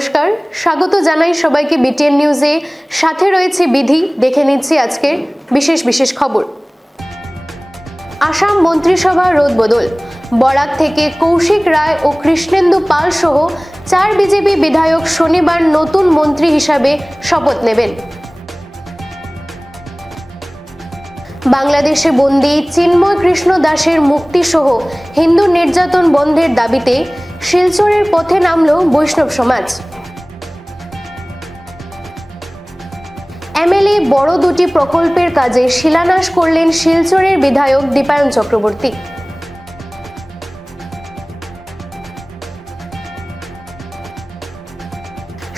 নমস্কার, স্বাগত জানাই সবাইকে বিটিএন নিউজে। সাথে রয়েছে বিধি। দেখে নিচ্ছি আজকের বিশেষ খবর। আসাম মন্ত্রিসভা রদবদল। বরাক থেকে কৌশিক রায় ও কৃষ্ণেন্দু পাল সহ 4 বিজেপি বিধায়ক শনিবার নতুন মন্ত্রী হিসাবে শপথ নেবেন। বাংলাদেশে বন্দী চিন্ময় কৃষ্ণ দাসের মুক্তি সহ হিন্দু নির্যাতন বন্ধের দাবিতে শিলচরের পথে নামল বৈষ্ণব সমাজ। এমএলএ বড় দুটি প্রকল্পের কাজে শিলান্যাস করলেন শিলচরের বিধায়ক দীপায়ন চক্রবর্তী।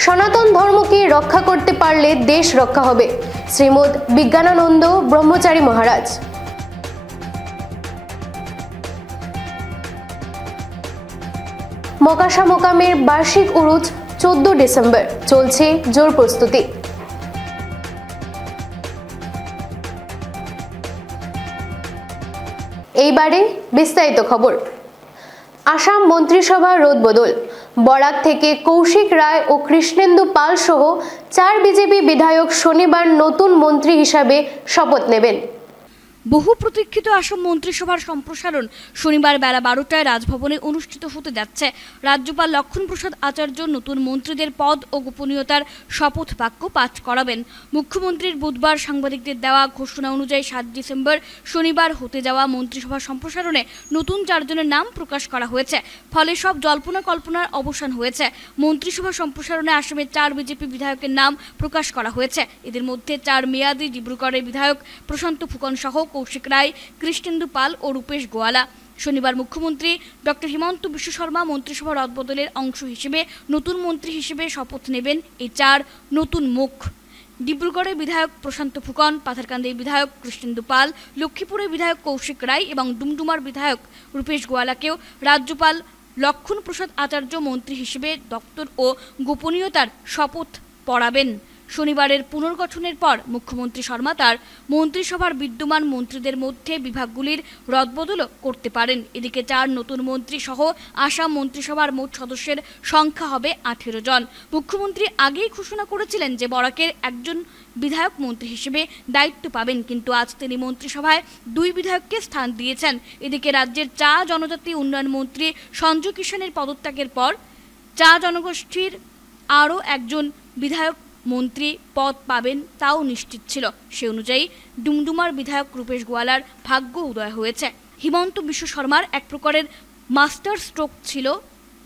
সনাতন ধর্মকে রক্ষা করতে পারলে দেশ রক্ষা হবে, শ্রীমদ বিজ্ঞানানন্দ ব্রহ্মচারী মহারাজ। মকাশা মোকামের বার্ষিক উরুজ 14 ডিসেম্বর, চলছে জোর প্রস্তুতি। এইবারে বিস্তারিত খবর। আসাম মন্ত্রিসভা রদবদল। বরাক থেকে কৌশিক রায় ও কৃষ্ণেন্দু পাল সহ 4 বিজেপি বিধায়ক শনিবার নতুন মন্ত্রী হিসাবে শপথ নেবেন। বহু প্রতীক্ষিত আসাম মন্ত্রিসভার সম্প্রসারণ শনিবার বেলা 12টায় রাজভবনে অনুষ্ঠিত হতে যাচ্ছে। রাজ্যপাল লক্ষণ প্রসাদ আচার্য নতুন মন্ত্রীদের পদ ও গোপনীয়তার শপথ বাক্য পাঠ করাবেন। মুখ্যমন্ত্রীর বুধবার সাংবাদিকদের দেওয়া ঘোষণা অনুযায়ী 7 ডিসেম্বর শনিবার হতে যাওয়া মন্ত্রিসভা সম্প্রসারণে নতুন 4 জনের নাম প্রকাশ করা হয়েছে। ফলে সব জল্পনা কল্পনার অবসান হয়েছে। মন্ত্রিসভা সম্প্রসারণে আসামের 4 বিজেপি বিধায়কের নাম প্রকাশ করা হয়েছে। এদের মধ্যে 4 মেয়াদী ডিব্রুগড়ের বিধায়ক প্রশান্ত ফুকন সহ কৌশিক রায়, কৃষ্ণেন্দু পাল ও রূপেশ গোয়ালা। শনিবার মুখ্যমন্ত্রী ডক্টর হিমন্ত বিশ্ব শর্মা মন্ত্রিসভা রদবদলের অংশ হিসেবে নতুন মন্ত্রী হিসেবে শপথ নেবেন এই 4 নতুন মুখ। ডিব্রুগড়ের বিধায়ক প্রশান্ত ফুকন, পাথারকান্দির বিধায়ক কৃষ্ণেন্দু পাল, লক্ষ্মীপুরের বিধায়ক কৌশিক রায় এবং ডুমডুমার বিধায়ক রূপেশ গোয়ালাকেও রাজ্যপাল লক্ষণ প্রসাদ আচার্য মন্ত্রী হিসেবে দপ্তর ও গোপনীয়তার শপথ পড়াবেন। শনিবারের পুনর্গঠনের পর মুখ্যমন্ত্রী শর্মা তার মন্ত্রিসভার বিদ্যমান মন্ত্রীদের মধ্যে বিভাগগুলির রদবদলও করতে পারেন। এদিকে 4 নতুন মন্ত্রী সহ আসাম মন্ত্রিসভার মোট সদস্যের সংখ্যা হবে 18 জন। মুখ্যমন্ত্রী আগেই ঘোষণা করেছিলেন যে বরাকের একজন বিধায়ক মন্ত্রী হিসেবে দায়িত্ব পাবেন, কিন্তু আজ তিনি মন্ত্রিসভায় 2 বিধায়ককে স্থান দিয়েছেন। এদিকে রাজ্যের চা জনজাতি উন্নয়ন মন্ত্রী সঞ্জয় কিষানের পদত্যাগের পর চা জনগোষ্ঠীর আরও একজন বিধায়ক মন্ত্রী পদ পাবেন তাও নিশ্চিত ছিল। সে অনুযায়ী ডুমডুমার বিধায়ক রূপেশ গোয়ালার ভাগ্য উদয় হয়েছে। হিমন্ত বিশ্ব শর্মার এক প্রকারের মাস্টার স্ট্রোক ছিল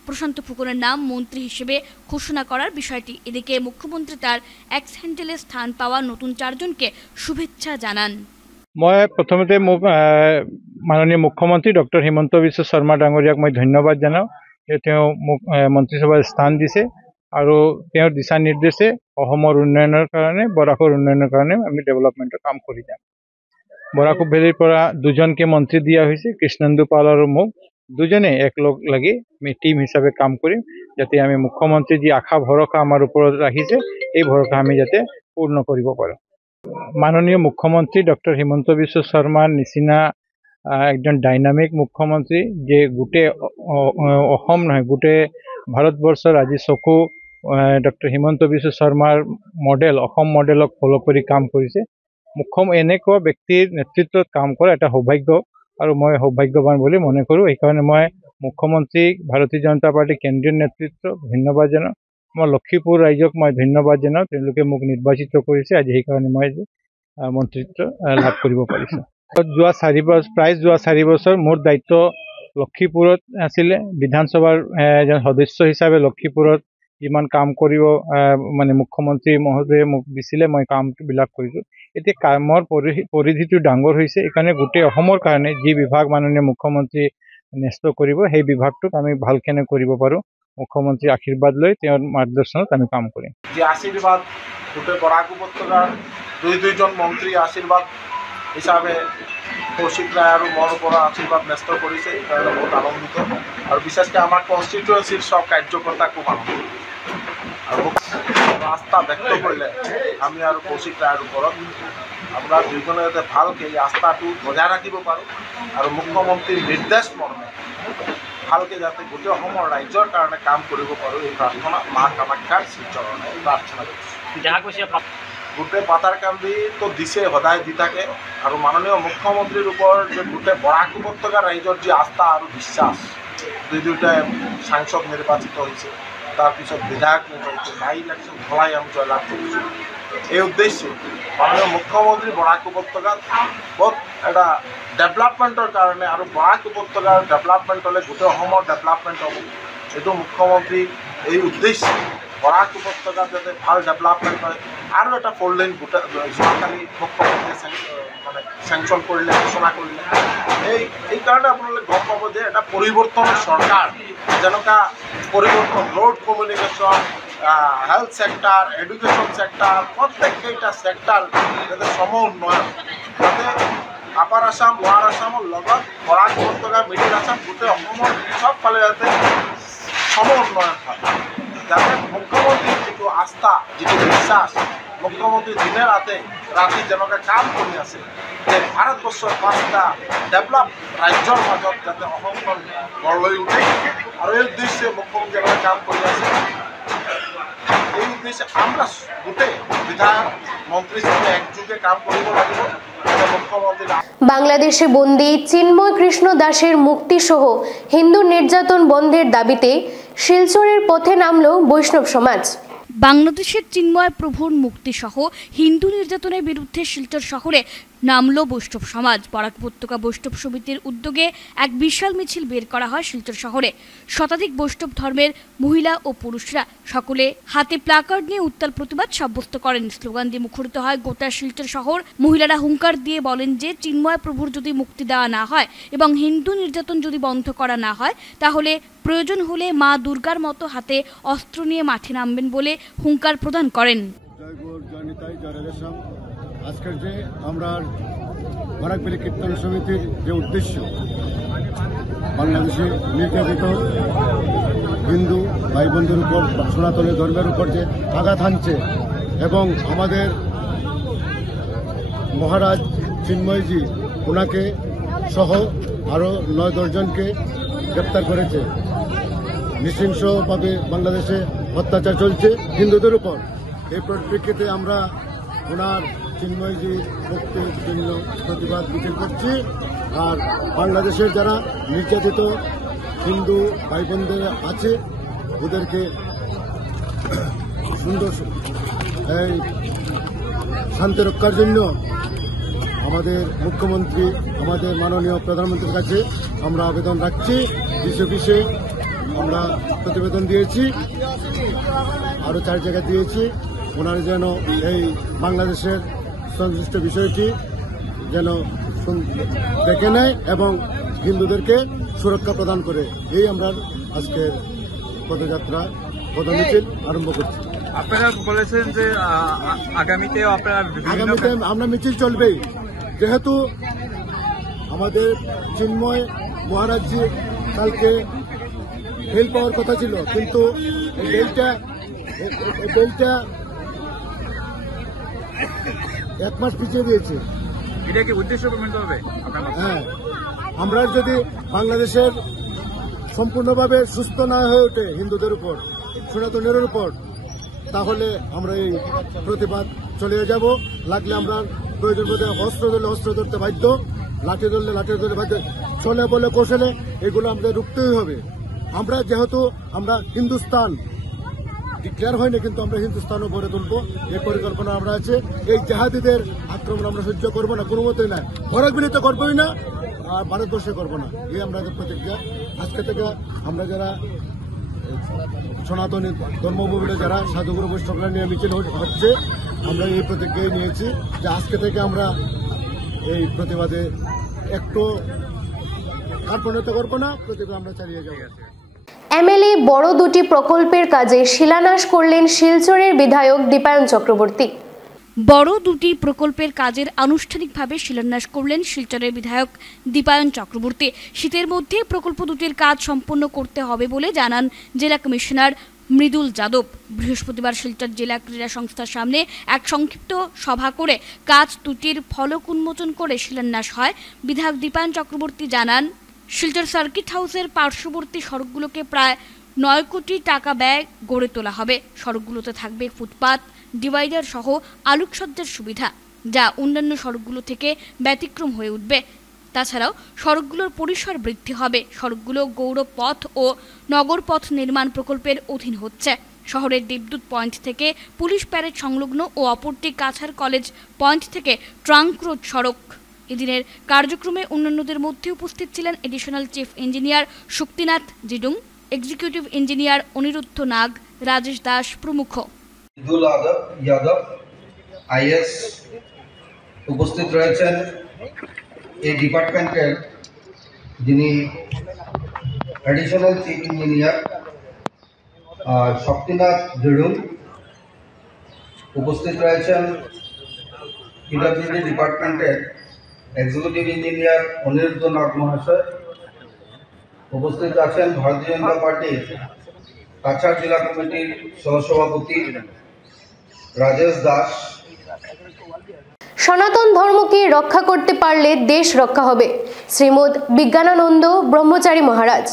প্রশান্ত ফুকনের নাম মন্ত্রী হিসেবে ঘোষণা করার বিষয়টি। এদিকে মুখ্যমন্ত্রী তার এক্স হ্যান্ডেলে স্থান পাওয়া নতুন 4 জনকে শুভেচ্ছা জানান। মই প্রথমতে মাননীয় মুখ্যমন্ত্রী ডক্টর হিমন্ত বিশ্ব শর্মা ডাঙৰীয়াক মই ধন্যবাদ জনাওঁ যে তেওঁ মোক মন্ত্রিসভাৰ স্থান দিছে আৰু তেওঁৰ দিশা নিৰ্দেশে অসমৰ উন্নয়নৰ কাৰণে, বৰাকৰ উন্নয়নৰ কাৰণে আমি ডেভেলপমেণ্টৰ কাম কৰি যাম। বৰাক ভেলীৰ পৰা 2 জনকে মন্ত্ৰী দিয়া হৈছে, কৃষ্ণেন্দু পাল আৰু মোক। 2 জনে একলগ লাগি আমি টিম হিচাপে কাম কৰিম, যাতে আমি মুখ্যমন্ত্ৰী যি আশা ভৰসা আমাৰ ওপৰত ৰাখিছে এই ভৰসা আমি যাতে পূৰ্ণ কৰিব পাৰোঁ। মাননীয় মুখ্যমন্ত্ৰী ডক্টৰ হিমন্ত বিশ্ব শৰ্মাৰ নিচিনা একজন ডাইনামিক মুখ্যমন্ত্ৰী যে গোটেই অসম নহয় গোটেই ভাৰতবৰ্ষৰ আজি চকু ডক্টৰ হিমন্ত বিশ্ব শৰ্মাৰ মডেল, অসম মডেলক ফলো কৰি কাম কৰিছে। এনেকুৱা ব্যক্তিৰ নেতৃত্বত কাম কৰা এটা সৌভাগ্য আৰু মই সৌভাগ্যৱান বুলি মনে কৰোঁ। সেইকাৰণে মই মুখ্যমন্ত্ৰী ভাৰতীয় জনতা পাৰ্টি কেন্দ্ৰীয় নেতৃত্বক ধন্যবাদ জনাওঁ। মই লক্ষীপুৰ ৰাইজক মই ধন্যবাদ জনাওঁ, তেওঁলোকে মোক নিৰ্বাচিত কৰিছে। আজি সেইকাৰণে মই মন্ত্ৰিত্ব লাভ কৰিব পাৰিছোঁ। প্ৰায় যোৱা 4 বছৰ মোৰ দায়িত্ব লক্ষীপুৰত আছিলে। বিধানসভাৰ এজন সদস্য হিচাপে লক্ষীপুৰত যিমান কাম কৰিব মানে মুখ্যমন্ত্ৰী মহোদয়ে মোক দিছিলে, মই কামবিলাক কৰিছোঁ। এতিয়া কামৰ পৰিধিটো ডাঙৰ হৈছে, এইকাৰণে গোটেই অসমৰ কাৰণে যি বিভাগ মাননীয় মুখ্যমন্ত্ৰী ন্যস্ত কৰিব সেই বিভাগটোক আমি ভালকেনে কৰিব পাৰোঁ। মুখ্যমন্ত্ৰীৰ আশীৰ্বাদ লৈ তেওঁৰ মাৰ্গদৰ্শনত আমি কাম কৰিম। যে আশীৰ্বাদ গোটেই বৰাক উপত্যকাৰ 2 জন মন্ত্ৰী আশীৰ্বাদ হিচাপে কৌশিক ৰায় আৰু মোৰ পৰা আশীৰ্বাদ ন্যস্ত কৰিছে, সেইকাৰণে বহুত আনন্দিত। আৰু বিশেষকৈ আমাৰ কনষ্টিটুৱেঞ্চিৰ সব কাৰ্যকৰ্তা খুব আনন্দিত আৰু আস্থা ব্যক্ত কৰিলে আমি আৰু কৌশিক ৰায়ৰ ওপৰত আমরা দুজনে যাতে ভালকে এই আস্থাটো বজায় রাখিব পাৰোঁ আৰু মুখ্যমন্ত্ৰীৰ নিৰ্দেশ মৰ্মে ভালকৈ যাতে গোটেই অসমৰ ৰাইজৰ কাৰণে কাম কৰিব পাৰোঁ এই প্ৰাৰ্থনা মা কামাখ্যাৰ শ্ৰীচৰণে প্ৰাৰ্থনা কৰিছোঁ। গোটেই পাতাৰকান্দিটো দিছে, সদায় দি থাকে। আৰু মাননীয় মুখ্যমন্ত্ৰীৰ ওপৰত যে গোটেই বৰাক উপত্যকা ৰাইজৰ যি আস্থা আৰু বিশ্বাস, দুয়োটাই সাংসদ নিৰ্বাচিত হৈছে, তাৰপিছত বিধায়ক নিৰ্বাচিত, বাই ইলেকশ্যন ধলাই আমি জয়লাভ কৰিছোঁ। এই উদ্দেশ্যে মাননীয় মুখ্যমন্ত্ৰী বৰাক উপত্যকাত বহুত এটা ডেভেলপমেণ্টৰ কাৰণে আৰু বৰাক উপত্যকাৰ ডেভেলপমেণ্ট হ'লে গোটেই অসমৰ ডেভেলপমেণ্ট হ'ব। এইটো মুখ্যমন্ত্ৰী এই উদ্দেশ্যে বৰাক উপত্যকাত যাতে ভাল ডেভেলপমেণ্ট হয়। আৰু এটা 4 লেন গোটেই যোৱাকালি মুখ্যমন্ত্ৰীয়ে মানে চেংচন কৰিলে, ঘোষণা কৰিলে। এইকাৰণে আপোনালোকে গম পাব যে এটা পৰিৱৰ্তনৰ চৰকাৰ, যেনেকুৱা পৰিৱৰ্তন road communication, health sector, education sector, প্ৰত্যেককেইটা সেক্টৰ যাতে সম উন্নয়ন, যাতে আপাৰ আসাম লোৱাৰ আসামৰ লগত বৰাক উপত্যকা মিডিল আসাম গোটেই অসমৰ চবফালে যাতে সম উন্নয়ন হয়। যাতে মুখ্যমন্ত্ৰীৰ যিটো আস্থা, যিটো বিশ্বাস, মুখ্যমন্ত্ৰী দিনে ৰাতি যেনেকৈ কাম কৰি আছে যে ভাৰতবৰ্ষৰ 5টা ডেভেলপ ৰাজ্যৰ মাজত যাতে অসমখন গঢ় লৈ উঠে, আৰু এই উদ্দেশ্যে মুখ্যমন্ত্ৰী যেনেকৈ কাম কৰি আছে, এই উদ্দেশ্যে আমরা গোটেই বিধায়ক মন্ত্রী সঙ্গে একযোগে কাম কৰিব লাগিব। মুখ্যমন্ত্রী বাংলাদেশে বন্দী চিন্ময় কৃষ্ণ দাসের মুক্তি সহ হিন্দু নির্যাতন বন্ধের দাবিতে শিলচরের পথে নামল বৈষ্ণব সমাজ। বাংলাদেশের চিন্ময় প্রভুর মুক্তি সহ হিন্দু নির্যাতনের বিরুদ্ধে শিলচর শহরে নামলো বৈষ্ণব সমাজ। বরাক উপত্যকা বৈষ্ণব সমিতির উদ্যোগে এক বিশাল মিছিল বের করা হয় শিলচর শহরে। শতাধিক বৈষ্ণব ধর্মের মহিলা ও পুরুষরা সকলে হাতে প্লাকার্ড নিয়ে উত্তাল প্রতিবাদ সাব্যস্ত করেন। স্লোগান দিয়ে মুখরিত হয় গোটা শিলচর শহর। মহিলারা হুঙ্কার দিয়ে বলেন যে চিন্ময় প্রভুর যদি মুক্তি দেওয়া না হয় এবং হিন্দু নির্যাতন যদি বন্ধ করা না হয়, তাহলে প্রয়োজন হলে মা দুর্গার মতো হাতে অস্ত্র নিয়ে মাঠে নামবেন বলে হুঙ্কার প্রদান করেন। আজকের যে আমরা বরাকবেলী কীর্তন সমিতির যে উদ্দেশ্য, বাংলাদেশে নির্যাতিত হিন্দু ভাই বন্ধুর উপর, সনাতনী ধর্মের উপর যে আঘাত হানছে এবং আমাদের মহারাজ চিন্ময়জি ওনাকে সহ আরও 9-10 জনকে গ্রেপ্তার করেছে। নৃশংসভাবে বাংলাদেশে অত্যাচার চলছে হিন্দুদের উপর। এই পরিপ্রেক্ষিতে আমরা ওনার চিন্ময়জি মুক্তির জন্য প্রতিবাদ মিছিল করছি। আর বাংলাদেশের যারা নির্যাতিত হিন্দু ভাই বোনদের আছে, ওদেরকে সুন্দর এই শান্তি রক্ষার জন্য আমাদের মুখ্যমন্ত্রী, আমাদের মাননীয় প্রধানমন্ত্রীর কাছে আমরা আবেদন রাখছি। অফিসে আমরা প্রতিবেদন দিয়েছি, আরও 4 জায়গায় দিয়েছি। ওনারা যেন এই বাংলাদেশের সংশ্লিষ্ট বিষয়টি যেন দেখে নেয় এবং হিন্দুদেরকে সুরক্ষা প্রদান করে। এই আমরা আজকের পদযাত্রা পদমিছিল আরম্ভ করছি। আপনারা বলেছেন যে আগামীতেও আমরা মিছিল চলবেই, যেহেতু আমাদের চিন্ময় মহারাজজি কালকে বেল পাওয়ার কথা ছিল, কিন্তু এই বেলটা 1 মাস পিছিয়ে দিয়েছে। এটা কি উদ্দেশ্য প্রমাণিত হবে? হ্যাঁ, আমরা যদি বাংলাদেশের সম্পূর্ণভাবে সুস্থ না হয়ে ওঠে হিন্দুদের উপর, সনাতনের উপর, তাহলে আমরা এই প্রতিবাদ চলে যাব। লাগলে আমরা প্রয়োজন বোধে অস্ত্র ধরলে অস্ত্র ধরতে বাধ্য, লাঠি ধরলে লাঠি ধরতে বাধ্য, চলে বলে কৌশলে এগুলো আমাদের রুখতেই হবে। আমরা যেহেতু আমরা হিন্দুস্তান ডিক্লেয়ার হয়নি, কিন্তু আমরা হিন্দুস্তানও গড়ে তুলবো, এই পরিকল্পনা আমরা আছে। এই জাহাদিদের আক্রমণ আমরা সহ্য করবো না, কোনো মতেই না। বরাকবেলীতে করবোই না, আর ভারতবর্ষে করবো না। এই আমাদের প্রতিজ্ঞা। আজকে থেকে আমরা যারা সনাতনী ধর্মভূমিতে যারা সাধুগুরু বৈষ্ণবরা নিয়ে মিছিল হচ্ছে, আমরা এই প্রতিজ্ঞাই নিয়েছি যে আজকে থেকে আমরা এই প্রতিবাদে একটু কার্পণ্যতা করবো না, প্রতিবাদ আমরা চালিয়ে যাব। এমএলএ বড় দুটি প্রকল্পের কাজে শিলান্যাস করলেন শিলচরের বিধায়ক দীপায়ন চক্রবর্তী। বড় দুটি প্রকল্পের কাজের আনুষ্ঠানিকভাবে শিলান্যাস করলেন শিলচরের বিধায়ক দীপায়ন চক্রবর্তী। শীতের মধ্যে প্রকল্প দুটির কাজ সম্পন্ন করতে হবে বলে জানান জেলা কমিশনার মৃদুল যাদব। বৃহস্পতিবার শিলচর জেলা ক্রীড়া সংস্থার সামনে এক সংক্ষিপ্ত সভা করে কাজ দুটির ফলক উন্মোচন করে শিলান্যাস হয়। বিধায়ক দীপায়ন চক্রবর্তী জানান, শিলচর সার্কিট হাউসের পার্শ্ববর্তী সড়কগুলোকে প্রায় 9 কোটি টাকা ব্যয় গড়ে তোলা হবে। সড়কগুলোতে থাকবে ফুটপাত, ডিভাইডার সহ আলোকসজ্জার সুবিধা, যা অন্যান্য সড়কগুলো থেকে ব্যতিক্রম হয়ে উঠবে। তাছাড়াও সড়কগুলোর পরিসর বৃদ্ধি হবে। সড়কগুলো গৌরব পথ ও নগর পথ নির্মাণ প্রকল্পের অধীন হচ্ছে। শহরের দেবদূত পয়েন্ট থেকে পুলিশ প্যারেড সংলগ্ন ও অপরটি কাছাড় কলেজ পয়েন্ট থেকে ট্রাঙ্ক রোড সড়ক। এদিনের কার্যক্রমে অন্যান্যদের মধ্যে উপস্থিত ছিলেন additional chief engineer Shaktinath Jidung, executive engineer Aniruddha Nag, Rajesh Das প্রমুখ। যাদব আইএস উপস্থিত রয়েছেন। এই ডিপার্টমেন্টের যিনি additional chief engineer Shaktinath Jidung উপস্থিত রয়েছেন। পিডব্লিউডি ডিপার্টমেন্টের এক্সিকিউটিভ ইঞ্জিনিয়ার অনিরুদ্ধ নাগ মহাশয় উপস্থিত আছেন। ভারতীয় জনতা পার্টির কাছাড় জেলা কমিটির সহসভাপতি রাজেশ দাস। সনাতন ধর্মকে রক্ষা করতে পারলে দেশ রক্ষা হবে, শ্রীমদ বিজ্ঞানানন্দ ব্রহ্মচারী মহারাজ।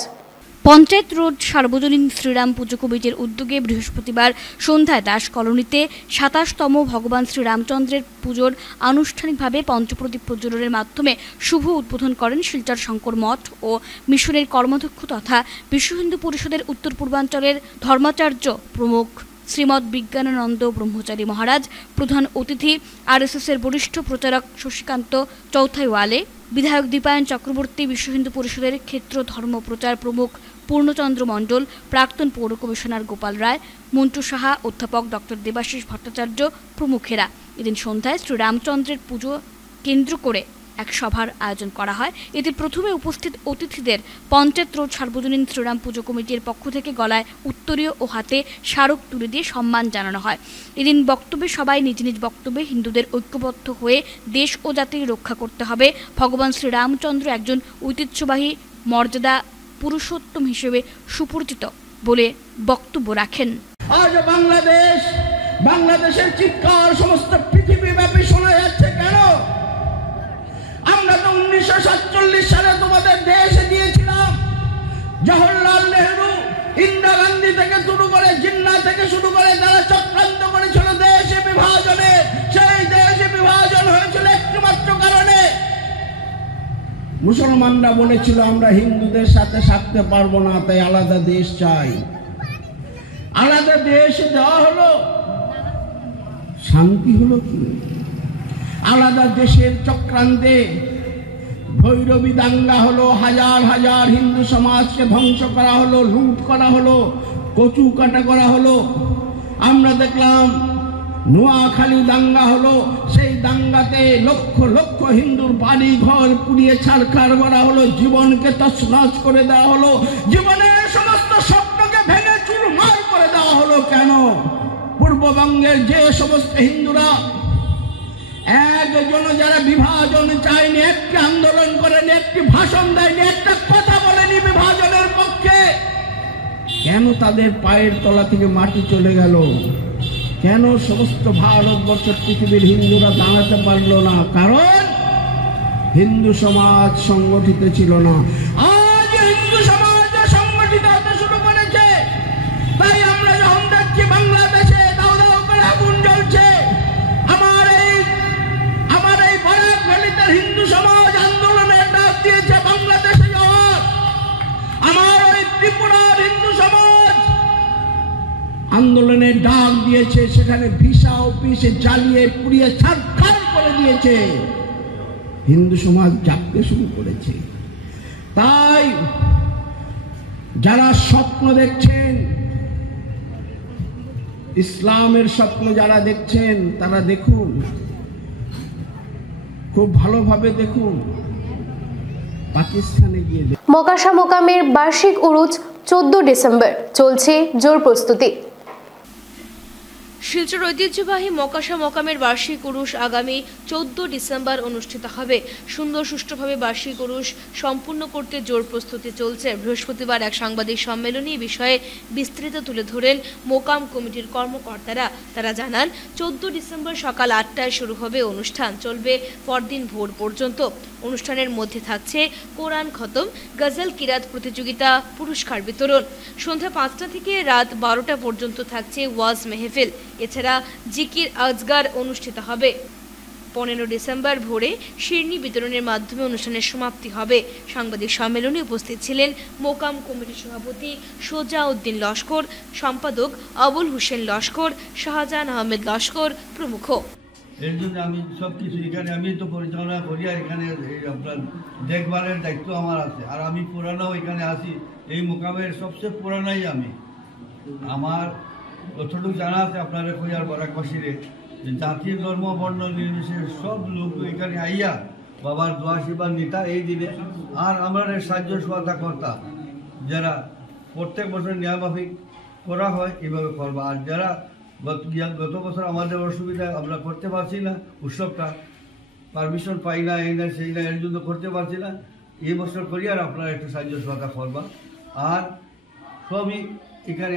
পঞ্চায়েত রোড সার্বজনীন শ্রীরাম পুজো কমিটির উদ্যোগে বৃহস্পতিবার সন্ধ্যায় দাস কলোনিতে 27তম ভগবান শ্রীরামচন্দ্রের পুজোর আনুষ্ঠানিকভাবে পঞ্চপ্রদীপ প্রজ্বলনের মাধ্যমে শুভ উদ্বোধন করেন শিলচর শঙ্কর মঠ ও মিশনের কর্মাধ্যক্ষ তথা বিশ্ব হিন্দু পরিষদের উত্তর পূর্বাঞ্চলের ধর্মাচার্য প্রমুখ শ্রীমদ বিজ্ঞানানন্দ ব্রহ্মচারী মহারাজ। প্রধান অতিথি আরএসএসের বরিষ্ঠ প্রচারক শশীকান্ত চৌথাইওয়ালে, বিধায়ক দীপায়ন চক্রবর্তী, বিশ্ব হিন্দু পরিষদের ক্ষেত্র ধর্ম প্রচার প্রমুখ পূর্ণচন্দ্র মণ্ডল, প্রাক্তন পৌর কমিশনার গোপাল রায়, মন্টু সাহা, অধ্যাপক ডক্টর দেবাশিস ভট্টাচার্য প্রমুখেরা। এদিন সন্ধ্যায় শ্রীরামচন্দ্রের পুজো কেন্দ্র করে এক সভার আয়োজন করা হয়। এতে প্রথমে উপস্থিত অতিথিদের পঞ্চায়েত রোড সার্বজনীন শ্রীরাম পুজো কমিটির পক্ষ থেকে গলায় উত্তরীয় ও হাতে স্মারক তুলে দিয়ে সম্মান জানানো হয়। এদিন বক্তব্যে সবাই নিজ নিজ বক্তব্যে হিন্দুদের ঐক্যবদ্ধ হয়ে দেশ ও জাতির রক্ষা করতে হবে। ভগবান শ্রীরামচন্দ্র একজন ঐতিহ্যবাহী মর্যাদা পুরুষোত্তম হিসেবে সুপরিচিত বলে বক্তব্য রাখেন। আজ বাংলাদেশের চিৎকার সমস্ত পৃথিবীব্যাপী শোনা যাচ্ছে। কেন? আমরা তো 1947 সালে তোমাদের দেশ দিয়েছিলাম। জওহরলাল নেহরু, ইন্দিরা গান্ধী থেকে শুরু করে, জিন্না থেকে শুরু করে যারা চক্রান্ত করেছিল দেশ বিভাজনে, সেই দেশ বিভাজন হয়েছিল একমাত্র কারণে মুসলমানরা বলেছিল আমরা হিন্দুদের সাথে থাকতে পারবো না, তাই আলাদা দেশ চাই। আলাদা দেশ দেওয়া হলো, শান্তি হলো কি? আলাদা দেশের চক্রান্তে ভৈরবী দাঙ্গা হলো, হাজার হাজার হিন্দু সমাজকে ধ্বংস করা হলো, লুট করা হলো, কচু কাটা করা হলো। আমরা দেখলাম নোয়াখালী দাঙ্গা হলো, সেই দাঙ্গাতে লক্ষ লক্ষ হিন্দুর বাড়ি ঘর পুড়িয়ে ছাড়খাড় করা হলো, জীবনকে তছনছ করে দেওয়া হলো, জীবনের সমস্ত স্বপ্নকে ভেঙে চুরমার করে দেওয়া হলো। কেন? পূর্ববঙ্গের যে সমস্ত হিন্দুরা একজন যারা বিভাজন চায়নি, একটি আন্দোলন করেনি, একটি ভাষণ দেয়নি, একটা কথা বলেনি বিভাজনের পক্ষে, কেন তাদের পায়ের তলা থেকে মাটি চলে গেল? কেন সমস্ত ভারতবর্ষ পৃথিবীর হিন্দুরা দাঁড়াতে পারলো না? কারণ হিন্দু সমাজ সংগঠিত ছিল না। আজ হিন্দু সমাজ সংগঠিত হতে শুরু করেছে। তাই আমরা যখন দেখছি বাংলাদেশে দাও দাও করে আগুন জ্বলছে, আমার এই বরাক ভ্যালিতে হিন্দু সমাজ আন্দোলনের ডাক দিয়েছে বাংলাদেশে যাওয়ার। আমার ওই ত্রিপুরার হিন্দু সমাজ আন্দোলনের ডাক দিয়েছে, সেখানে ভিসা অফিসে জ্বালিয়ে পুড়িয়ে ছাড়খাড় করে দিয়েছে। হিন্দু সমাজ জাগতে শুরু করেছে। তাই যারা স্বপ্ন দেখছেন, ইসলামের স্বপ্ন যারা দেখছেন, তারা দেখুন, খুব ভালোভাবে দেখুন, পাকিস্তানে গিয়ে মোকাশা মোকামের বার্ষিক উরুজ 14 ডিসেম্বর, চলছে জোর প্রস্তুতি। শিলচর ঐতিহ্যবাহী মকাশা মকামের বার্ষিক উরুস আগামী 14 ডিসেম্বর অনুষ্ঠিত হবে। সুন্দর সুষ্ঠুভাবে বার্ষিক উরুস সম্পূর্ণ করতে জোর প্রস্তুতি চলছে। বৃহস্পতিবার এক সাংবাদিক সম্মেলনে এই বিষয়ে বিস্তৃত তুলে ধরেন মোকাম কমিটির কর্মকর্তারা। তারা জানান 14 ডিসেম্বর সকাল 8টায় শুরু হবে অনুষ্ঠান, চলবে পরদিন ভোর পর্যন্ত। অনুষ্ঠানের মধ্যে থাকছে কোরআন খতম, গজল কিরাত প্রতিযোগিতা, পুরস্কার বিতরণ। সন্ধ্যা 5টা থেকে রাত 12টা পর্যন্ত থাকছে ওয়াজ মেহফিল। এছাড়া জিকির আজগার অনুষ্ঠিত হবে। 15 ডিসেম্বর ভোরে শিরনি বিতরণের মাধ্যমে অনুষ্ঠানের সমাপ্তি হবে। সাংবাদিক সম্মেলনে উপস্থিত ছিলেন মোকাম কমিটির সভাপতি সোজাউদ্দিন লস্কর, সম্পাদক আবুল হোসেন লস্কর, শাহজাহান আহমেদ লস্কর প্রমুখ। এর জন্য আমি সব কিছু এখানে আমি তো পরিচালনা করি, আর এখানে আপনার দেখভালের দায়িত্ব আমার আছে। আর আমি পুরানাও এখানে আছি, এই মোকামের সবচেয়ে পুরানাই আমি। আমার যতটুকু জানা আছে আপনারা কইয়ার বরাকবাসীরে, জাতি ধর্ম বর্ণ নির্বিশেষে সব লোক এখানে আইয়া বাবার দোয়া শিবার নিতা এই দিনে। আর আমরা সাহায্য সহায়তা কর্তা যারা প্রত্যেক বছর নিয়মমাফিক করা হয় এইভাবে করবা। আর যারা গত বছর আমাদের অসুবিধা আমরা করতে পারছি না, উৎসবটা পারমিশন পাই না, এই না সেই না, এর জন্য করতে পারছি না, এই বছর করি। আর আপনারা একটু সাহায্য সহায়তা করবা। আর সবই এখানে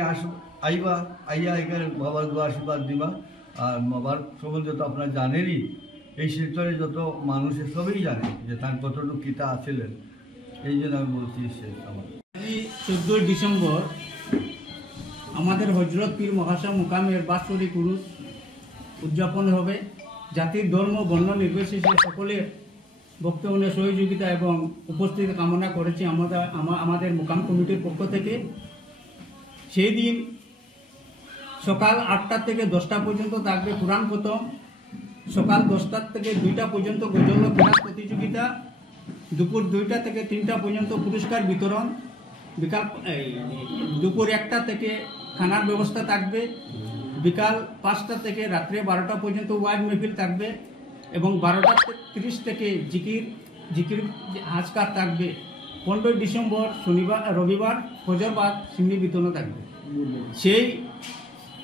আইবা, আইয়া এখানে বাবার দোয়া আশীর্বাদ দিবা। আর বাবার সম্বন্ধে তো আপনারা জানেনই, এই শিলচরে যত মানুষের সবই জানে যে তার কতটুকু কিতা আছিলেন। এই জন্য আমি বলছি আমার 14 ডিসেম্বর আমাদের হজরত পীর মহাশা মুকামের বাৎসরিক উরুস উদযাপন হবে। জাতির ধর্ম বর্ণ নির্বিশেষে সকলের বক্তব্যের সহযোগিতা এবং উপস্থিতি কামনা করেছি আমাদের মুকাম কমিটির পক্ষ থেকে। সেই দিন সকাল 8টা থেকে 10টা পর্যন্ত থাকবে কোরআন খতম, সকাল 10টা থেকে 2টা পর্যন্ত গজল কিরাত প্রতিযোগিতা, দুপুর 2টা থেকে 3টা পর্যন্ত পুরস্কার বিতরণ, বিকাল দুপুর 1টা থেকে খানার ব্যবস্থা থাকবে, বিকাল 5টা থেকে রাত্রে 12টা পর্যন্ত ওয়াজ মেহফিল থাকবে এবং 12:30 থেকে জিকির আজকার থাকবে। 15 ডিসেম্বর রবিবার ফজরবাদ সিন্নি বিতরণ থাকবে। সেই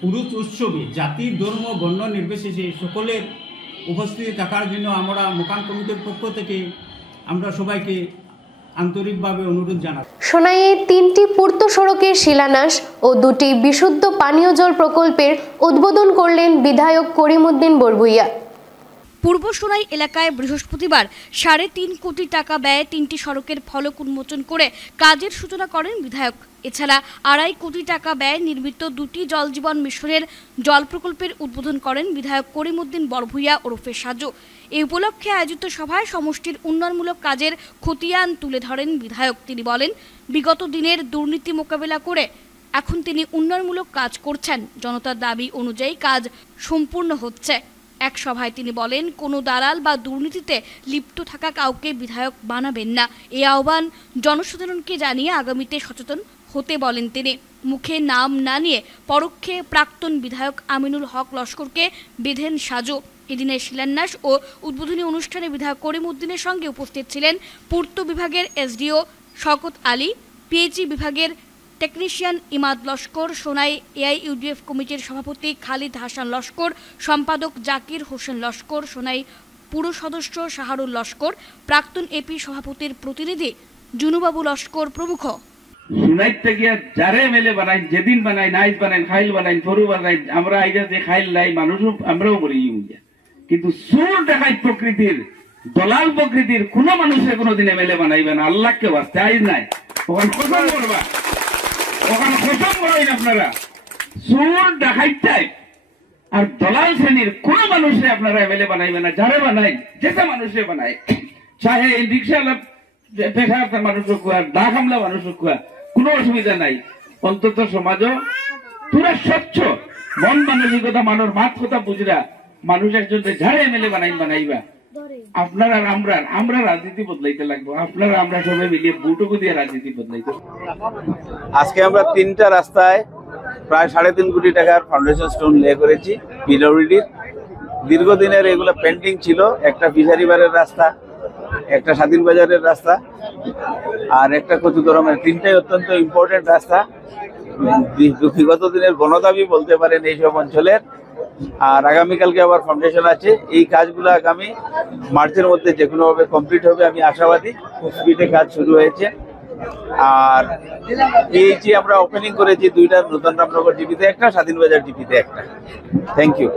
উরুস উৎসবে জাতির ধর্ম বর্ণ নির্বিশেষে সকলের উপস্থিতি থাকার জন্য আমরা মোকাম কমিটির পক্ষ থেকে আমরা সবাইকে আন্তরিকভাবে অনুরোধ জানাই। সোনাইয়ে 3টি পূর্ত সড়কের শিলান্যাস ও 2টি বিশুদ্ধ পানীয় জল প্রকল্পের উদ্বোধন করলেন বিধায়ক করিমউদ্দিন বরভুইয়া। পূর্ব সোনাই এলাকায় বৃহস্পতিবার 3.5 কোটি টাকা ব্যয়ে 3টি সড়কের ফলক উন্মোচন করে কাজের সূচনা করেন বিধায়ক। এছাড়া 2.5 কোটি টাকা ব্যয়ে নির্মিত 2টি জল জীবন মিশনের জল প্রকল্পের উদ্বোধন করেন বিধায়ক করিমউদ্দিন বরভুইয়া ওরফে সাজু। এই উপলক্ষে আয়োজিত সভায় সমষ্টির উন্নয়নমূলক কাজের খতিয়ান তুলে ধরেন বিধায়ক। তিনি বলেন, বিগত দিনের দুর্নীতি মোকাবেলা করে এখন তিনি উন্নয়নমূলক কাজ করছেন। জনতার দাবি অনুযায়ী কাজ সম্পূর্ণ হচ্ছে। এক সভায় তিনি বলেন, কোনো দালাল বা দুর্নীতিতে লিপ্ত থাকা কাউকে বিধায়ক বানাবেন না। এই আহ্বান জনসাধারণকে জানিয়ে আগামীতে সচেতন হতে বলেন তিনি। মুখে নাম না নিয়ে পরোক্ষে প্রাক্তন বিধায়ক আমিনুল হক লস্করকে বেঁধেন সাজু। এদিনের শিলান্যাস ও উদ্বোধনী অনুষ্ঠানে বিধায়ক করিমউদ্দিনের সঙ্গে উপস্থিত ছিলেন পূর্ত বিভাগের এসডিও শওকত আলী, পিএইচই বিভাগের টেকনিশিয়ান ইমাদ লস্কর, সোনাই এআইইউডিএফ কমিটির সভাপতি খালিদ হাসান লস্কর, সম্পাদক জাকির হোসেন লস্কর, সোনাই পুর সদস্য শাহরুল লস্কর, প্রাক্তন এপি সভাপতির প্রতিনিধি জুনুবাবু লস্কর প্রমুখ। সোনাইতে গিয়া যারে মেলে বানাই, যেদিন বানাই, নাইজ বানাই, খাইল বানাই, ফরু বানাই, আমরা আইজা যে খাইল নাই মানুষও আমরাও মরি গিয়া। কিন্তু সুর দেখাই প্রকৃতির দলাল প্রকৃতির কোন মানুষে কোনোদিনে মেলে বানাইবে না। আল্লাহকে বাঁচতে আইজ নাই, ওখানে খতম করবা, ওখানে খতম করেন আপনারা। সুর দেখাইটাই আর দলাল শ্রেণীর কোন মানুষে আপনারা মেলে বানাইবে না। যারে বানাই, যেটা মানুষে বানায়, চাহে রিক্সাওয়ালা পেশা মানুষ রক্ষা, দা কামলা মানুষ রক্ষা, কোনো অসুবিধা নাই। অন্তত সমাজও পুরা স্বচ্ছ মন মানসিকতা, মানুষ মাত কথা বুঝরা মানুষ একজন ঝাড়ে এমএলএ বানাইবা। আপনারা আমরা রাজনীতি বদলাইতে লাগবো। আপনারা আমরা সবাই মিলিয়ে বুটুকু দিয়ে রাজনীতি বদলাইতে। আজকে আমরা 3টা রাস্তায় প্রায় 3.5 কোটি টাকার ফাউন্ডেশন স্টোন লে করেছি। পিডব্লিউডির দীর্ঘদিনের এগুলো পেন্ডিং ছিল। একটা ফিশারিবারের রাস্তা, একটা স্বাধীন বাজারের রাস্তা, আর একটা কচুদরমের। 3টাই অত্যন্ত ইম্পর্টেন্ট রাস্তা। বিগত দিনের গণদাবি বলতে পারেন এইসব অঞ্চলের। আর আগামীকালকে আবার ফাউন্ডেশন আছে। এই কাজগুলো আগামী মার্চের মধ্যে যে কোনোভাবে কমপ্লিট হবে, আমি আশাবাদী। খুব স্পিডে কাজ শুরু হয়েছে। আর পিএইচি আমরা ওপেনিং করেছি 2টা, নতুন রামনগর জিপিতে একটা, স্বাধীনবাজার জিপিতে একটা। Thank you.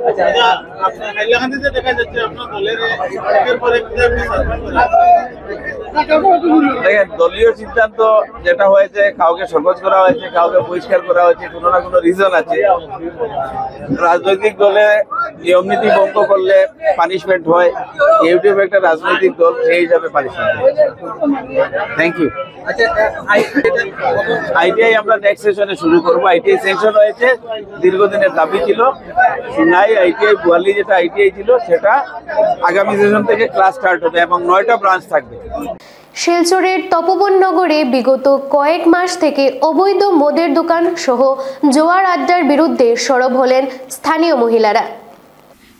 দেখেন, দলীয় সিদ্ধান্ত যেটা হয়েছে, কাউকে শোকজ করা হয়েছে, কাউকে বহিষ্কার করা হয়েছে, কোনো না কোনো রিজন আছে। রাজনৈতিক দলে নিয়ম নীতি ভঙ্গ করলে পানিশমেন্ট হয়, ইউটিউব একটা রাজনৈতিক দল, সেই হিসাবে পানিশমেন্ট হয়। Thank you. আইটিআই আমরা নেক্সট সেশনে শুরু করবো। আইটিআই সেকশন হয়েছে, দীর্ঘদিনের দাবি ছিল। নাই আইটিআই বুয়ালি যেটা আইটিআই ছিল, সেটা আগামী সেশন থেকে ক্লাস স্টার্ট হবে এবং 9টা ব্রাঞ্চ থাকবে। শিলচরের তপবন নগরে বিগত কয়েক মাস থেকে অবৈধ মদের দোকান সহ জোয়ার আড্ডার বিরুদ্ধে সরব হলেন স্থানীয় মহিলারা।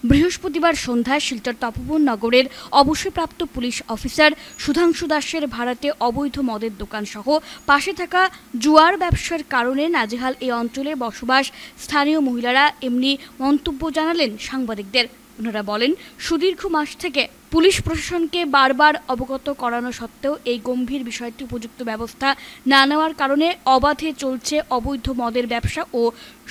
বৃহস্পতিবার সন্ধ্যায় শিলচর তপবন নগরের অবসরপ্রাপ্ত পুলিশ অফিসার সুধাংশু দাসের ভাড়াতে অবৈধ মদের দোকান সহ পাশে থাকা জুয়ার ব্যবসার কারণে নাজেহাল এই অঞ্চলে বসবাস স্থানীয় মহিলারা এমনি মন্তব্য জানালেন সাংবাদিকদের। ওনারা বলেন, সুদীর্ঘ মাস থেকে পুলিশ প্রশাসনকে বারবার অবগত করানো সত্ত্বেও এই গম্ভীর বিষয়টি উপযুক্ত ব্যবস্থা না নেওয়ার কারণে অবাধে চলছে অবৈধ মদের ব্যবসা ও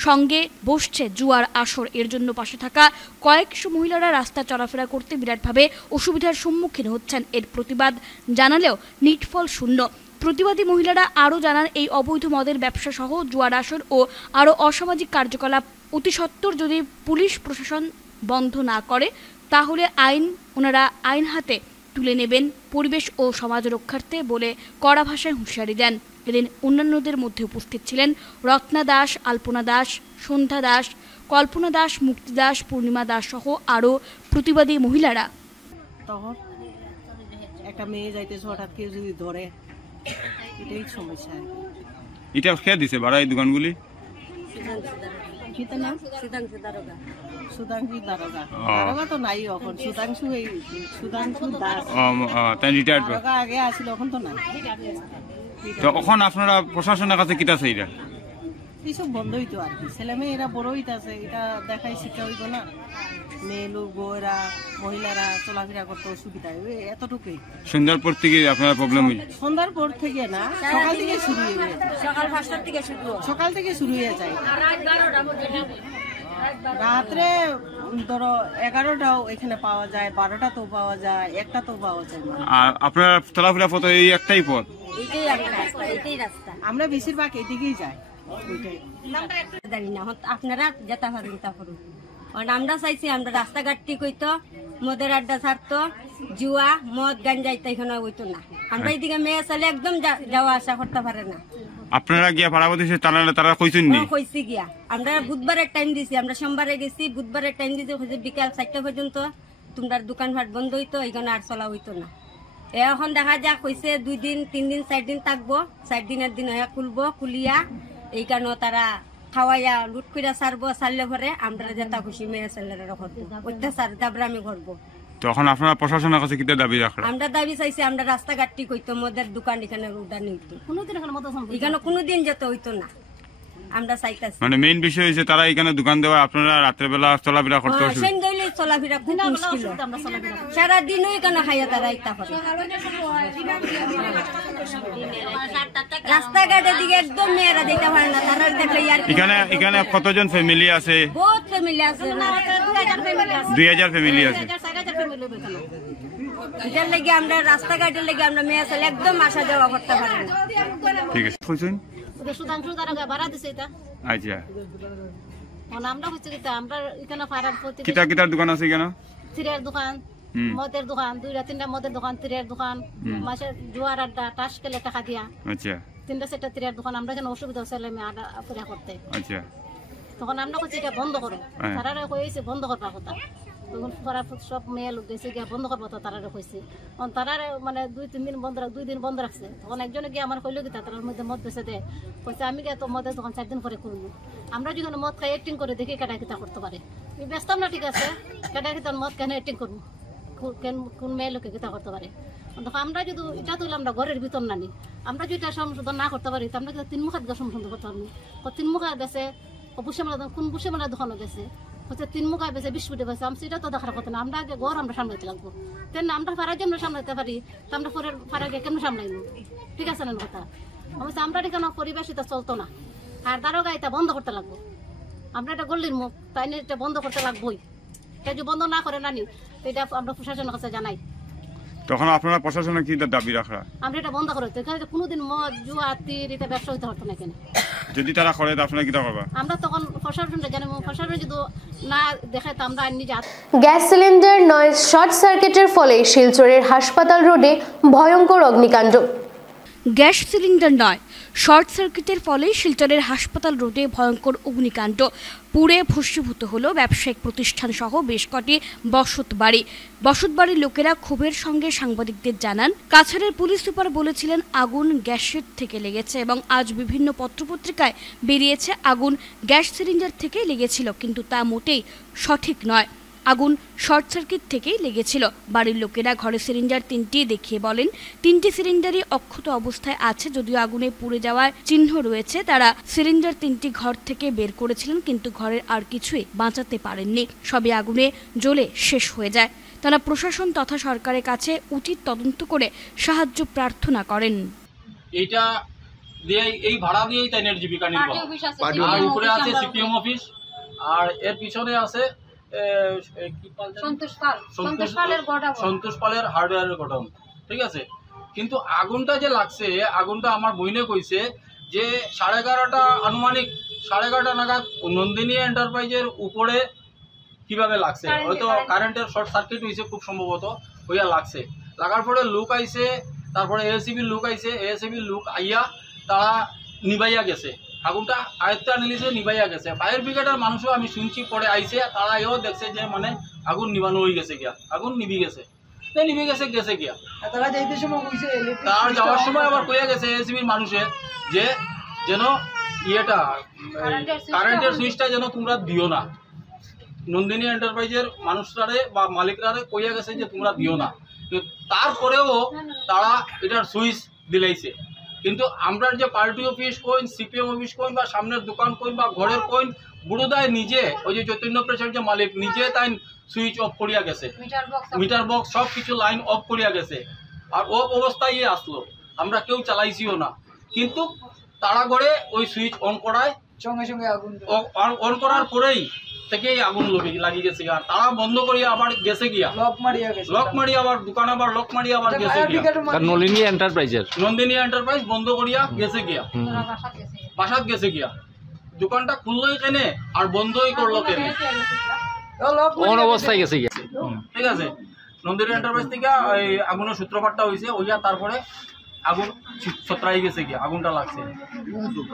সঙ্গে বসছে জুয়ার আসর। এর জন্য পাশে থাকা কয়েকশো মহিলারা রাস্তা চলাফেরা করতে বিরাটভাবে অসুবিধার সম্মুখীন হচ্ছেন। এর প্রতিবাদ জানালেও নিটফল শূন্য। প্রতিবাদী মহিলারা আরও জানান, এই অবৈধ মদের ব্যবসা সহ জুয়ার আসর ও আরও অসামাজিক কার্যকলাপ অতি সত্বর যদি পুলিশ প্রশাসন বন্ধ না করে তাহলে ওনারা আইন হাতে তুলে নেবেন পরিবেশ ও সমাজ রক্ষার্থে বলে কড়া ভাষায় হুঁশিয়ারি দেন। এদিন অন্যান্যদের মধ্যে উপস্থিত ছিলেন রত্না দাস, আলপনা দাস, সন্ধ্যা দাস, কল্পনা দাস, মুক্তি দাস, পূর্ণিমা দাস সহ আরও প্রতিবাদী মহিলারা। তখন একটা মেয়ে যাইতেছে, হঠাৎ কেউ যদি ধরে, এটাই সমস্যা। এটা খেয়ে দিছে ভাড়া এই দোকানগুলি? সুধাংশু দারোগা তো নাই এখন, সুধাংশু দাস আগে আসছিল, এখন তো নাই। তো এখন আপনারা প্রশাসনের কাছে কিটা চাইরা? এইসব বন্ধ হইতো আর কি। ছেলে মেয়ে এরা বড় হইতাছে, এটা দেখাই শিক্ষা হইত না। মেয়ে লোক বউরা মহিলারা চলাফেরা করতে অসুবিধা, এতটুকুই। সন্ধ্যার পর থেকে আপনার প্রবলেম হইল? সন্ধ্যার পর থেকে না, সকাল থেকে শুরু হয়ে যায়। সকাল থেকে শুরু হয়ে যায়। রাত্রে ধরো 11টাও এখানে পাওয়া যায়, 12টাতেও পাওয়া যায়, 1টাতেও পাওয়া যায়। আর আপনার চলাফেরা পথ এই একটাই পথ? আমরা বেশিরভাগ এদিকেই যাই। আপনারা যেতে পারেন, তা করুন। আমরা চাইছি আমরা রাস্তাঘাট ঠিক হইতো, মদের আড্ডা ছাড়তো, জুয়া মদ গাঞ্জাইতে এখানে হইতো না। আমরা এইদিকে মেয়ে ছেলে একদম যাওয়া আসা করতে পারে না। আপনারা গিয়া পাড়াপতি তারা কইছেন নি? কইছি গিয়া, আমরা বুধবারের টাইম দিছি, আমরা সোমবারে গেছি, বুধবারের টাইম দিছি, বিকাল 4টা পর্যন্ত তোমরা দোকানপাট বন্ধ হইতো, এখানে আর চলা হইতো না। এখন দেখা যাক হয়েছে 2 দিন 3 দিন 4 দিন থাকবো, 4 দিনের দিন খুলবো, খুলিয়া এই কারণে তারা খাওয়াইয়া লুট করে ছাড়বো, ছাড়লে পরে আমরা যেটা খুশি মেয়ে ছেলেরা করবো, অত্যাচার তারপরে আমি করবো। তখন আপনারা প্রশাসনের কাছে কি দাবি রাখলেন? আমরা দাবি চাইছি আমরা রাস্তাঘাট ঠিক হইতো, মদের দোকান এখানে উঠানি হইতো, এখানে কোনোদিন যেতে হইতো না। আমরা চাইতাছি, মানে মেইন বিষয় হচ্ছে তারা এখানে দোকান দেওয়া, আপনারা রাত্রেবেলা চলাফেরা করতে অসুবিধা। চলাফেরা খুব মুশকিল, সারাদিনও এখানে খাইয়া তারা ইচ্ছা করে। রাস্তাঘাটের দিকে একদম মেয়েরা যেতে পারে না, তারা দেখলে এখানে কতজন ফ্যামিলি আছে? বহুত ফ্যামিলি আছে, 2000 ফ্যামিলি আছে। এটার লেগে আমরা রাস্তাঘাটের লেগে আমরা মেয়ে ছেলে একদম আসা যাওয়া করতে পারি না। ঠিক আছে, কইছেন সুধাংশু দারোগা ভাড়া দিছে এটা। আচ্ছা, আমরা হচ্ছে কি আমরা এখানে পাড়ার প্রতি কিতার দোকান আছে এখানে? তিরের দোকান, মদের দোকান, 2-3টা মদের দোকান, তিরের দোকান, মাসে জুয়ার আড্ডা, টাস খেলে টাকা দিয়া। আচ্ছা, 3টা-4টা তিরের দোকান। আমরা এখানে অসুবিধা ছেলে মেয়ে আড্ডা করতে। আচ্ছা, তখন আমরা হচ্ছে এটা বন্ধ করো, তারা কইছে বন্ধ করবার কথা। তখন সব মেয়ে লোক গেছে গিয়া বন্ধ করবো, তো তারা কইছে তারা মানে 2-3 দিন বন্ধ 2 দিন বন্ধ রাখছে। তখন একজনে গিয়ে আমার কইলো কি তার মধ্যে মদ বেছে দেয়, কইছে আমি গিয়ে তো মদের দোকান 4 দিন পরে করবো। আমরা যখন মদ খাই অ্যাক্টিং করে দেখি কেটা কিতা করতে পারে, ব্যস্ত না, ঠিক আছে, কেটা কিতা মদ কেন অ্যাক্টিং করবো, কোন মেয়ে লোকে কিতা করতে পারে। তখন আমরা যদি এটা তুলে আমরা ঘরের ভিতর নানি, আমরা যদি এটা সংশোধন না করতে পারি, তো আমরা কিন্তু 3 মুখা দিকে সংশোধন করতে পারবো। 3 মুখা দেশে বুসেমালা, কোন বুসেমালা দোকানও দেশে হচ্ছে 3 মুখা বেছে 20 ফুটে বেছে আমি সেটা তো দেখার কথা না। আমরা আগে ঘর আমরা সামলাইতে লাগবো, তেন আমরা ফারার জন্য সামলাইতে পারি, তো আমরা পরের ফারাকে কেন সামলাইনি? ঠিক আছে না কথা? অবশ্য আমরা এখানে পরিবেশ এটা চলতো না, আর দারোগা এটা বন্ধ করতে লাগবো। আমরা এটা গল্লির মুখ, তাই নিয়ে এটা বন্ধ করতে লাগবোই। এটা যদি বন্ধ না করে নানি, তো এটা আমরা প্রশাসনের কাছে জানাই। তখন আপনারা প্রশাসনে কি দাবি রাখা? আমরা এটা বন্ধ করে এখানে কোনোদিন মদ জুয়া তীর এটা ব্যবসা হইতে পারতো না এখানে। যদি তারা করে আপনারা কি করবা? আমরা তখন প্রশাসনটা জানি, প্রশাসন যদি না দেখে তো আমরা নিজে। গ্যাস সিলিন্ডার নয় শর্ট সার্কিটের ফলে শিলচরের হাসপাতাল রোডে ভয়ঙ্কর অগ্নিকাণ্ড। গ্যাস সিলিন্ডার নয় শর্ট সার্কিটের ফলে শিলচরের হাসপাতাল রোডে ভয়ঙ্কর অগ্নিকাণ্ড। পুড়ে ভস্মীভূত হলো ব্যবসায়িক প্রতিষ্ঠান সহ বেশ কটি বসতবাড়ির লোকেরা ক্ষোভের সঙ্গে সাংবাদিকদের জানান, কাছাড়ের পুলিশ সুপার বলেছিলেন আগুন গ্যাসের থেকে লেগেছে এবং আজ বিভিন্ন পত্রপত্রিকায় বেরিয়েছে আগুন গ্যাস সিলিন্ডার থেকে লেগেছিল, কিন্তু তা মোটেই সঠিক নয়। আগুন শর্ট সার্কিট থেকেই লেগেছিল। বাড়ির লোকেরা ঘরে সিলিন্ডার 3টি দেখিয়ে বলেন 3টি সিলিন্ডারই অক্ষত অবস্থায় আছে, যদিও আগুনে পুড়ে যাওয়ার চিহ্ন রয়েছে। তারা সিলিন্ডার 3টি ঘর থেকে বের করেছিলেন, কিন্তু ঘরের আর কিছুই বাঁচাতে পারেননি, সবই আগুনে জ্বলে শেষ হয়ে যায়। তারা প্রশাসন তথা সরকারের কাছে উচিত তদন্ত করে সাহায্য প্রার্থনা করেন। এইটা দিয়ে এই ভাড়া দিয়েই তাই জীবিকা নির্বাহ, আর উপরে আছে সিপিএম অফিস, আর এর পিছনে আছে সন্তোষ পালের হার্ডওয়্যারের গোডাউন। ঠিক আছে, কিন্তু আগুনটা যে লাগছে, আগুনটা আমার বইনে কইছে যে 11:30 আনুমানিক 11:30 নাগাদ নন্দিনী এন্টারপ্রাইজের উপরে কিভাবে লাগছে, হয়তো কারেন্টের শর্ট সার্কিট হয়েছে খুব সম্ভবত, হইয়া লাগছে। লাগার পরে লোক আইছে, তারপরে এএসিবির লোক আইছে, এএসিবির লোক আইয়া তারা নিবাইয়া গেছে, আগুনটা আয়ত্তে আনিলিছে, নিবাইয়া গেছে। ফায়ার ব্রিগেডের মানুষও আমি শুনছি পরে আইছে, তারা এও দেখছে যে মানে আগুন নিবানো হয়ে গেছে গিয়া, আগুন নিবি গেছে গিয়া। তার যাওয়ার সময় আবার কইয়া গেছে এএসিবির মানুষে যে যেন ইয়েটা কারেন্টের সুইচটা যেন তোমরা দিও না, নন্দিনী এন্টারপ্রাইজের মানুষরারে বা মালিকরারে কইয়া গেছে যে তোমরা দিও না। তারপরেও তারা এটার সুইচ দিলাইছে। কিন্তু আমরা যে party office coin, CPM office coin, বা সামনের দোকান কইন, বা ঘরের কইন, বুড়োদায় নিজে ওই যে চৈতন্য প্রেসের যে মালিক নিজে তাই সুইচ অফ করিয়া গেছে, মিটার বক্স সব কিছু লাইন অফ করিয়া গেছে, আর অফ অবস্থায় আসলো, আমরা কেউ চালাইছিও না। কিন্তু তারা ঘরে ওই সুইচ অন করায় সঙ্গে সঙ্গে আগুন অন করার পরেই থেকেই আগুন লাগি গেছে, আর তারা বন্ধ করিয়া আবার গেছে গিয়া লক মারিয়া আবার দোকান আবার লক মারিয়া আবার গেছে গিয়া। নন্দিনী এন্টারপ্রাইজ বন্ধ করিয়া গেছে গিয়া, বাসাত গেছে গিয়া। দোকানটা খুললোই কেনে আর বন্ধই করলো কেনে, কোন অবস্থায় গেছে গিয়া। ঠিক আছে, নন্দিনী এন্টারপ্রাইজ থেকে এই আগুনের সূত্রপাতটা হয়েছে, ওইয়া তারপরে আগুন ছত্রাই গেছে গিয়া, আগুনটা লাগছে।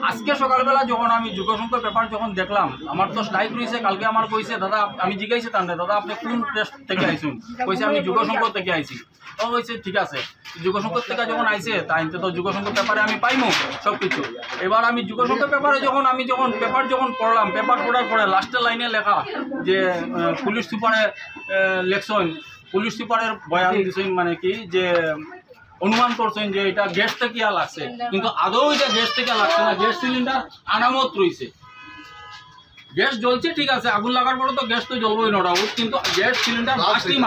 আজকে সকালবেলা যখন আমি যুগসংখ্য পেপার যখন দেখলাম, আমার তো স্ট্রাইক রয়েছে, কালকে আমার কইছে দাদা, আমি জিজ্ঞাসি তার দাদা আপনি কোন প্রেস থেকে আইসুন, কইছে আমি যুগসংখ্য থেকে আইছি। ও কইছে ঠিক আছে, যুগসংখ্য থেকে যখন আইছে তাইতে তো যুগসংখ্য পেপারে আমি পাইমু সব কিছু। এবার আমি যুগসংখ্য পেপারে যখন পেপার পড়লাম, পেপার পড়ার পরে লাস্টের লাইনে লেখা যে পুলিশ সুপারে লেখছেন, পুলিশ সুপারের বয়ান দিছেন, মানে কি যে অনুমান করছেন যে এটা গ্যাস থেকে লাগছে, কিন্তু আদৌ এটা গ্যাস থেকে লাগছে না, গ্যাস সিলিন্ডার আনামত রয়েছে। গ্যাস জ্বলছে ঠিক আছে, আগুন লাগার পরে তো গ্যাস তো জ্বলবই না, কিন্তু গ্যাস সিলিন্ডার ফার্স্টেই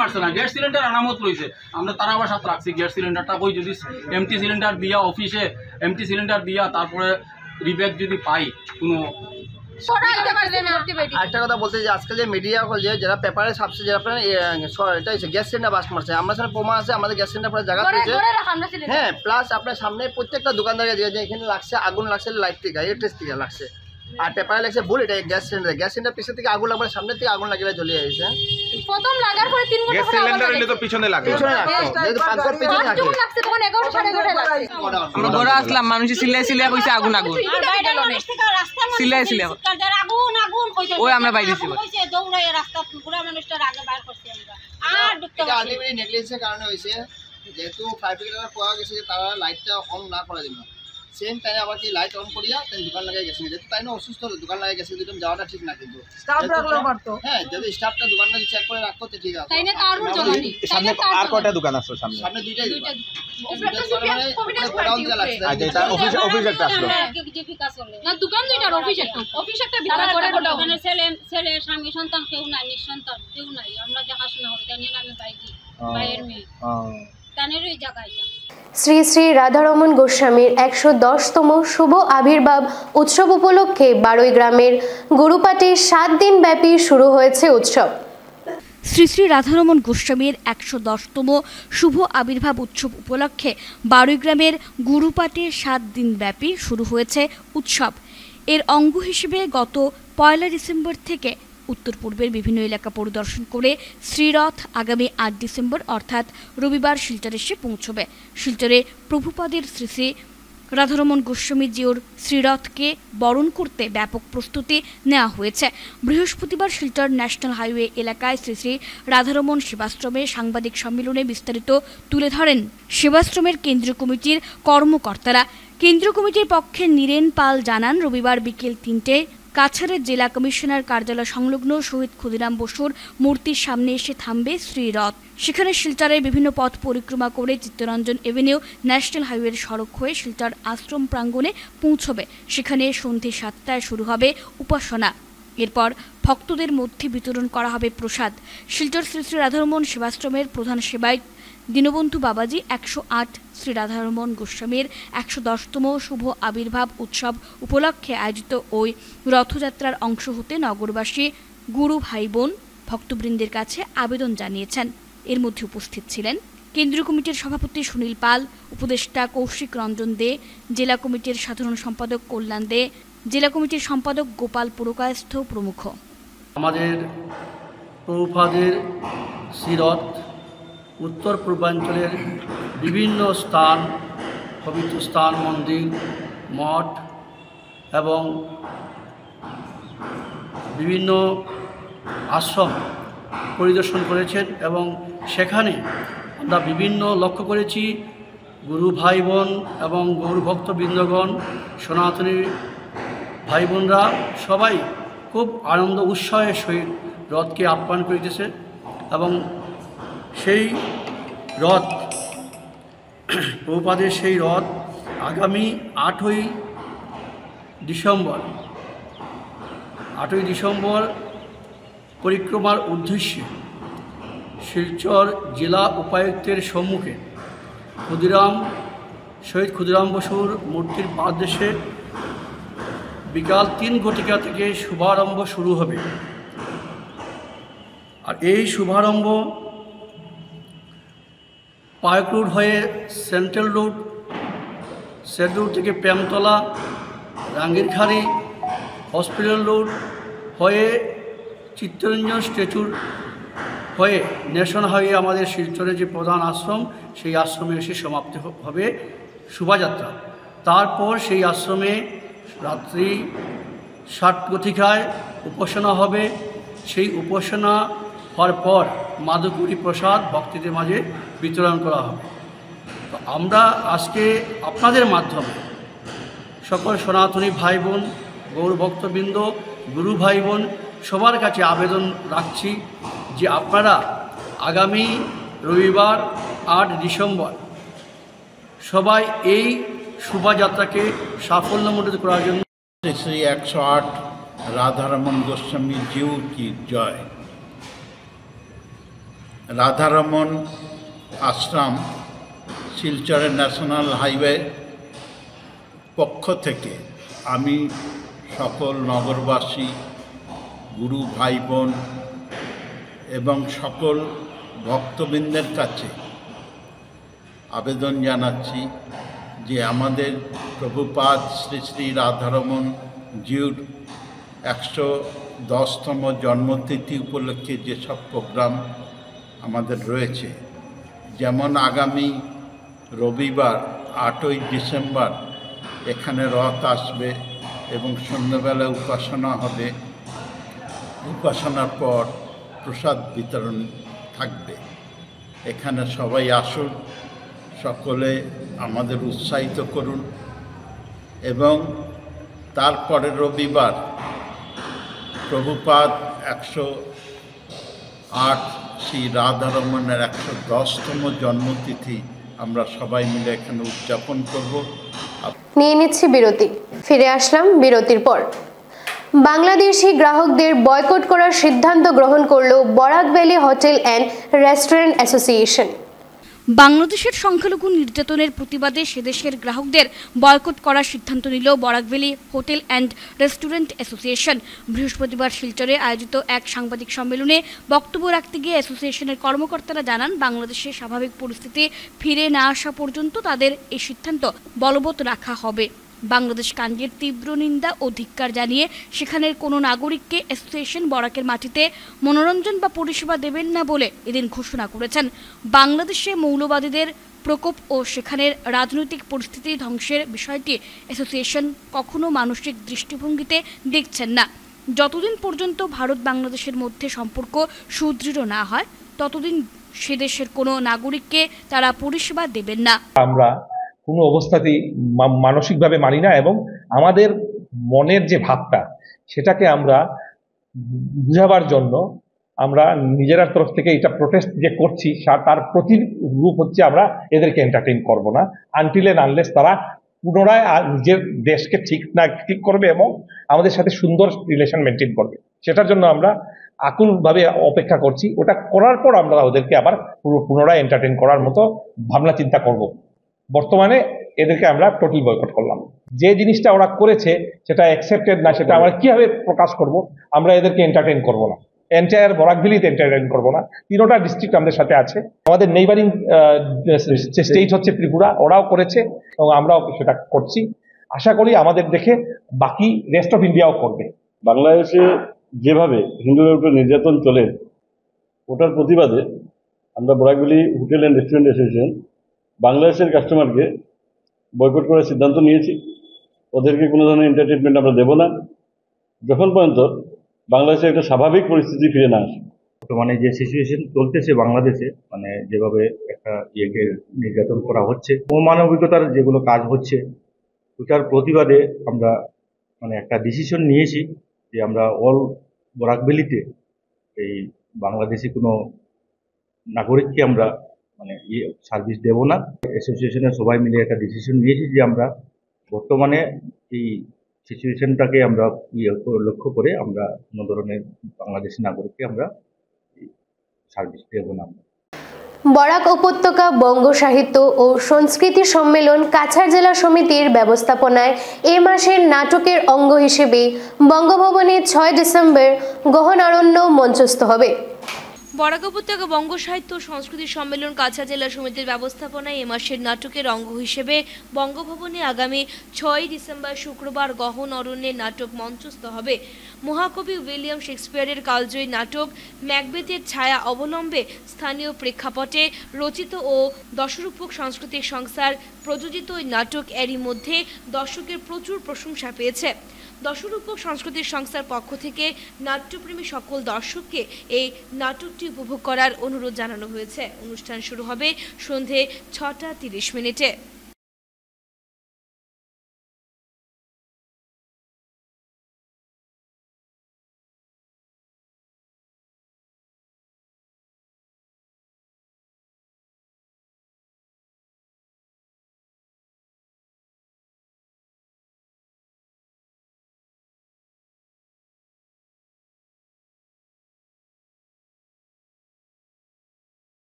মারছে না, গ্যাস সিলিন্ডার আনামত রয়েছে। আমরা তারা বাসাত রাখছি গ্যাস সিলিন্ডারটা, কই যদি এমটি সিলিন্ডার দিয়া অফিসে এমটি সিলিন্ডার দিয়া তারপরে রিব্যাক যদি পাই কোনো। একটা কথা বলতে যে আজকাল যে মিডিয়া যে যারা পেপারে ছাপছে, যারা আপনার এটা গ্যাস সিলিন্ডার বাস্ট মারছে, আমার সামনে প্রমাণ আছে, আমাদের গ্যাস সিলিন্ডার আপনার জায়গা রয়েছে। হ্যাঁ, প্লাস আপনার সামনে প্রত্যেকটা দোকানদারে যে এখানে লাগছে আগুন লাগছে লাইট থেকে, ইলেকট্রিক থেকে লাগছে, আর পেপারে লাগছে ভুল এটা গ্যাস সিলিন্ডার পিছন থেকে আগুন লাগবে, সামনে থেকে আগুন লাগিয়ে চলে আসছে। প্রথম লাগার পরে 3 ঘন্টা গ্যাস সিলিন্ডার হলে তো পিছনে লাগে, পিছনে যেহেতু 5 ঘর পিছনে থাকে, লাগছে তখন 11 সাড়ে 11 লাগছে। আমরা ঘরে আসলাম, মানুষ সিলাই কইছে আগুন সিলাই আগুন কইছে, ওই আমরা বাইরে ছিল, কইছে দৌড়ায় রাস্তা পুরো মানুষটার আগে বাইর করছে। আমরা আর ঢুকতে এটা আলটিমেটলি নেগলিজেন্সের কারণে হইছে, যেহেতু ফায়ার ব্রিগেডরা কোয়া গেছে যে তারা লাইটটা অন না করে দিল, সেম টাইমে আবার কি লাইট অন করিয়া তাই দোকান লাগাই গেছে, যেহেতু তাই না অসুস্থ দোকান লাগাই গেছে, দুটো যাওয়াটা ঠিক না। কিন্তু স্টাফ রাখলেও পারতো। হ্যাঁ, যদি স্টাফটা দোকানটা চেক করে রাখতো তো ঠিক আছে। তাইলে তার উপর জ্বালানি। সামনে আর কয়টা দোকান আছে? সামনে দুইটাই দোকান। গোডাউন দিয়ে লাগছে। আচ্ছা, এটা অফিস একটা আসলো না, দোকান দুইটার, অফিস একটা ভিতরে করে গোডাউন। ছেলে স্বামী সন্তান কেউ নাই, নিঃসন্তান কেউ নাই, আমরা দেখাশোনা করি। তাই আমি বাইজি বাইয়ের মেয়ে তানেরই জায়গাটা। শ্রী শ্রী রাধারমণ গোস্বামীর ১১০তম শুভ আবির্ভাব উৎসব উপলক্ষে বারোই গ্রামের গুরুপাটে 7 দিন ব্যাপী শুরু হয়েছে উৎসব। শ্রী শ্রী রাধারমণ গোস্বামীর ১১০তম শুভ আবির্ভাব উৎসব উপলক্ষে বারোই গ্রামের গুরুপাটে 7 দিন ব্যাপী শুরু হয়েছে উৎসব। এর অঙ্গ হিসেবে গত 1 ডিসেম্বর থেকে উত্তর পূর্বের বিভিন্ন এলাকা পরিদর্শন করে শ্রীরথ আগামী 8 ডিসেম্বর অর্থাৎ রবিবার শিলচরে এসে পৌঁছবে। শিলচরে প্রভুপাদের শ্রী শ্রী রাধারমণ গোস্বামী জিওর শ্রীরথকে বরণ করতে ব্যাপক প্রস্তুতি নেওয়া হয়েছে। বৃহস্পতিবার শিলচর ন্যাশনাল হাইওয়ে এলাকায় শ্রী শ্রী রাধারমণ সেবাশ্রমে সাংবাদিক সম্মেলনে বিস্তারিত তুলে ধরেন সেবাশ্রমের কেন্দ্রীয় কমিটির কর্মকর্তারা। কেন্দ্রীয় কমিটির পক্ষে নীরেন পাল জানান, রবিবার বিকেল 3টায় কাছাড়ের জেলা কমিশনার কার্যালয় সংলগ্ন শহীদ ক্ষুদিরাম বসুর মূর্তির সামনে এসে থামবে শ্রীরথ। সেখানে শিলচরের বিভিন্ন পথ পরিক্রমা করে চিত্তরঞ্জন এভিনিউ ন্যাশনাল হাইওয়ের সড়ক হয়ে শিলচর আশ্রম প্রাঙ্গণে পৌঁছবে। সেখানে সন্ধ্যে 7টায় শুরু হবে উপাসনা। এরপর ভক্তদের মধ্যে বিতরণ করা হবে প্রসাদ। শিলচর শ্রী শ্রী রাধারমণ সেবাশ্রমের প্রধান সেবায়িত দীনবন্ধু বাবাজি 108 শ্রী রাধারমণ গোস্বামীর ১১০তম শুভ আবির্ভাব উৎসব উপলক্ষে আয়োজিত ওই রথযাত্রার অংশ হতে নগরবাসী গুরু ভাই বোন ভক্তবৃন্দের কাছে আবেদন জানিয়েছেন। এর মধ্যে উপস্থিত ছিলেন কেন্দ্রীয় কমিটির সভাপতি সুনীল পাল, উপদেষ্টা কৌশিক রঞ্জন দে, জেলা কমিটির সাধারণ সম্পাদক কল্যাণ দে, জেলা কমিটির সম্পাদক গোপাল পুরকায়স্থ প্রমুখ। আমাদের প্রভুপাদের শ্রীরথ উত্তর পূর্বাঞ্চলের বিভিন্ন স্থান, পবিত্র স্থান, মন্দির, মঠ এবং বিভিন্ন আশ্রম পরিদর্শন করেছেন এবং সেখানে আমরা বিভিন্ন লক্ষ্য করেছি গুরু ভাই বোন এবং গৌর ভক্তবৃন্দগণ, সনাতনী ভাই বোনরা সবাই খুব আনন্দ উৎসাহের সহিত রথকে আপ্যায়ন করিতেছে এবং সেই রথ প্রভুপাদের সেই রথ আগামী 8ই ডিসেম্বর পরিক্রমার উদ্দেশ্যে শিলচর জেলা উপায়ুক্তের সম্মুখে শহীদ ক্ষুদিরাম বসুর মূর্তির পাদদেশে বিকাল 3 ঘটিকা থেকে শুভারম্ভ শুরু হবে। আর এই শুভারম্ভ পার্ক রোড হয়ে সেন্ট্রাল রোড থেকে প্রেমতলা, রাঙ্গিরখাড়ি, হসপিটাল রোড হয়ে চিত্তরঞ্জন স্ট্যাচুর হয়ে ন্যাশনাল হাইওয়ে আমাদের শিলচরের যে প্রধান আশ্রম সেই আশ্রমে এসে সমাপ্তি হবে শোভাযাত্রা। তারপর সেই আশ্রমে রাত্রি 7 ঘটিকায় উপাসনা হবে। সেই উপাসনা হওয়ার পর মাধুকরী প্রসাদ ভক্তদের মাঝে বিতরণ করা হবে। তো আমরা আজকে আপনাদের মাধ্যমে সকল সনাতনী ভাই বোন, গৌর ভক্তবৃন্দ, গুরু ভাই বোন সবার কাছে আবেদন রাখছি যে আপনারা আগামী রবিবার 8 ডিসেম্বর সবাই এই শোভাযাত্রাকে সাফল্যমণ্ডিত করার জন্য শ্রী 108 রাধারমণ গোস্বামী জিউ কি জয়। রাধারমণ আশ্রম শিলচরের ন্যাশনাল হাইওয়ে পক্ষ থেকে আমি সকল নগরবাসী, গুরু ভাই বোন এবং সকল ভক্তবৃন্দের কাছে আবেদন জানাচ্ছি যে আমাদের প্রভুপাদ শ্রী শ্রী রাধারমণ জিউর 110তম জন্মতিথি উপলক্ষে যেসব প্রোগ্রাম আমাদের রয়েছে, যেমন আগামী রবিবার 8ই ডিসেম্বর এখানে রথ আসবে এবং সন্ধ্যাবেলা উপাসনা হবে। উপাসনার পর প্রসাদ বিতরণ থাকবে। এখানে সবাই আসুন, সকলে আমাদের উৎসাহিত করুন এবং তারপরের রবিবার প্রভুপাদ 108 শ্রী রাধারমণের 110তম জন্মতিথি আমরা সবাই মিলে এখানে উদযাপন করব। নিয়ে নিচ্ছি বিরতি, ফিরে আসলাম বিরতির পর। বাংলাদেশি গ্রাহকদের বয়কট করার সিদ্ধান্ত গ্রহণ করল Barak valley hotel and restaurant association. বাংলাদেশের সংখ্যালঘু নির্যাতনের প্রতিবাদে সেদেশের গ্রাহকদের বয়কট করার সিদ্ধান্ত নিল Barak valley hotel and restaurant association. বৃহস্পতিবার শিলচরে আয়োজিত এক সাংবাদিক সম্মেলনে বক্তব্য রাখতে গিয়ে অ্যাসোসিয়েশনের কর্মকর্তারা জানান, বাংলাদেশে স্বাভাবিক পরিস্থিতি ফিরে না আসা পর্যন্ত তাদের এই সিদ্ধান্ত বলবৎ রাখা হবে। বাংলাদেশ কাণ্ডের তীব্র নিন্দা ও ধিক্কার জানিয়ে সেখানের কোনো নাগরিককে অ্যাসোসিয়েশন বরাকের মাটিতে মনোরঞ্জন বা পরিষেবা দেবেন না বলে এদিন ঘোষণা করেছেন। বাংলাদেশে মৌলবাদীদের প্রকোপ ও সেখানের রাজনৈতিক পরিস্থিতি ধ্বংসের বিষয়টি অ্যাসোসিয়েশন কখনো মানসিক দৃষ্টিভঙ্গিতে দেখছেন না। যতদিন পর্যন্ত ভারত বাংলাদেশের মধ্যে সম্পর্ক সুদৃঢ় না হয় ততদিন সেদেশের কোনো নাগরিককে তারা পরিষেবা দেবেন না। আমরা কোনো অবস্থাতেই মানসিকভাবে মানি না এবং আমাদের মনের যে ভাবটা সেটাকে আমরা বুঝাবার জন্য আমরা নিজেরার তরফ থেকে এটা প্রোটেস্ট যে করছি তার প্রতিরূপ হচ্ছে আমরা এদেরকে এন্টারটেইন করব না আনটিল এন্ড আনলেস তারা পুনরায় নিজের দেশকে ঠিক করবে এবং আমাদের সাথে সুন্দর রিলেশন মেনটেন করবে। সেটার জন্য আমরা আকুলভাবে অপেক্ষা করছি। ওটা করার পর আমরা ওদেরকে আবার পুনরায় এন্টারটেইন করার মতো ভাবনা চিন্তা করব। বর্তমানে এদেরকে আমরা টোটাল বয়কট করলাম। যে জিনিসটা ওরা করেছে সেটা অ্যাকসেপ্টেড না, সেটা আমরা কিভাবে প্রকাশ করব? আমরা এদেরকে এন্টারটেইন করব না, এন্টায়ার বরাক ভ্যালিতে এন্টারটেইন করব না। 3টা ডিস্ট্রিক্ট আমাদের সাথে আছে, আমাদের নেইবারিং স্টেট হচ্ছে ত্রিপুরা, ওরাও করেছে এবং আমরাও সেটা করছি। আশা করি আমাদের দেখে বাকি রেস্ট অফ ইন্ডিয়াও করবে। বাংলাদেশে যেভাবে হিন্দুদের উপর নির্যাতন চলে ওটার প্রতিবাদে আমরা Barak valley hotel and restaurant association বাংলাদেশের কাস্টমারকে বয়কট করার সিদ্ধান্ত নিয়েছি। ওদেরকে কোনো ধরনের এন্টারটেনমেন্ট আমরা দেবো না যখন পর্যন্ত বাংলাদেশে একটা স্বাভাবিক পরিস্থিতি ফিরে না আসে। বর্তমানে যে সিচুয়েশন চলতেছে বাংলাদেশে, মানে যেভাবে একটা ইয়েকে নির্যাতন করা হচ্ছে, অমানবিকতার যেগুলো কাজ হচ্ছে, ওটার প্রতিবাদে আমরা মানে একটা ডিসিশন নিয়েছি যে আমরা অল বরাক ভ্যালিতে এই বাংলাদেশি কোনো নাগরিককে আমরা মানে সার্ভিস দেব না। অ্যাসোসিয়েশনের সবাই মিলে একটা ডিসিশন নিয়েছি যে আমরা বর্তমানে এই সিচুয়েশনটাকে আমরা লক্ষ্য করে আমরা কোনো ধরনের বাংলাদেশি নাগরিককে আমরা সার্ভিস দেব না। বরাক উপত্যকা বঙ্গ সাহিত্য ও সংস্কৃতি সম্মেলন কাছাড় জেলা সমিতির ব্যবস্থাপনায় এ মাসের নাটকের অঙ্গ হিসেবে বঙ্গভবনে 6 ডিসেম্বর গহন অরণ্য মঞ্চস্থ হবে। বরাক উপত্যকা বঙ্গ সাহিত্য সংস্কৃতি সম্মেলন কাছাড় জেলা সমিতির ব্যবস্থাপনায় এ মাসের নাটকের অঙ্গ হিসেবে বঙ্গভবনে আগামী 6 ডিসেম্বর শুক্রবার গহন অরণ্যের নাটক মঞ্চস্থ হবে। মহাকবি উইলিয়াম শেক্সপিয়ারের কালজয়ী নাটক ম্যাকবেথের ছায়া অবলম্বে স্থানীয় প্রেক্ষাপটে রচিত ও দশরূপক সাংস্কৃতিক সংস্থার প্রযোজিত এই নাটক এরই মধ্যে দর্শকের প্রচুর প্রশংসা পেয়েছে। দশরূপক সাংস্কৃতিক সংস্থার পক্ষ থেকে নাট্যপ্রেমী সকল দর্শককে এই নাটকটি উপভোগ করার অনুরোধ জানানো হয়েছে। অনুষ্ঠান শুরু হবে সন্ধে 6:30।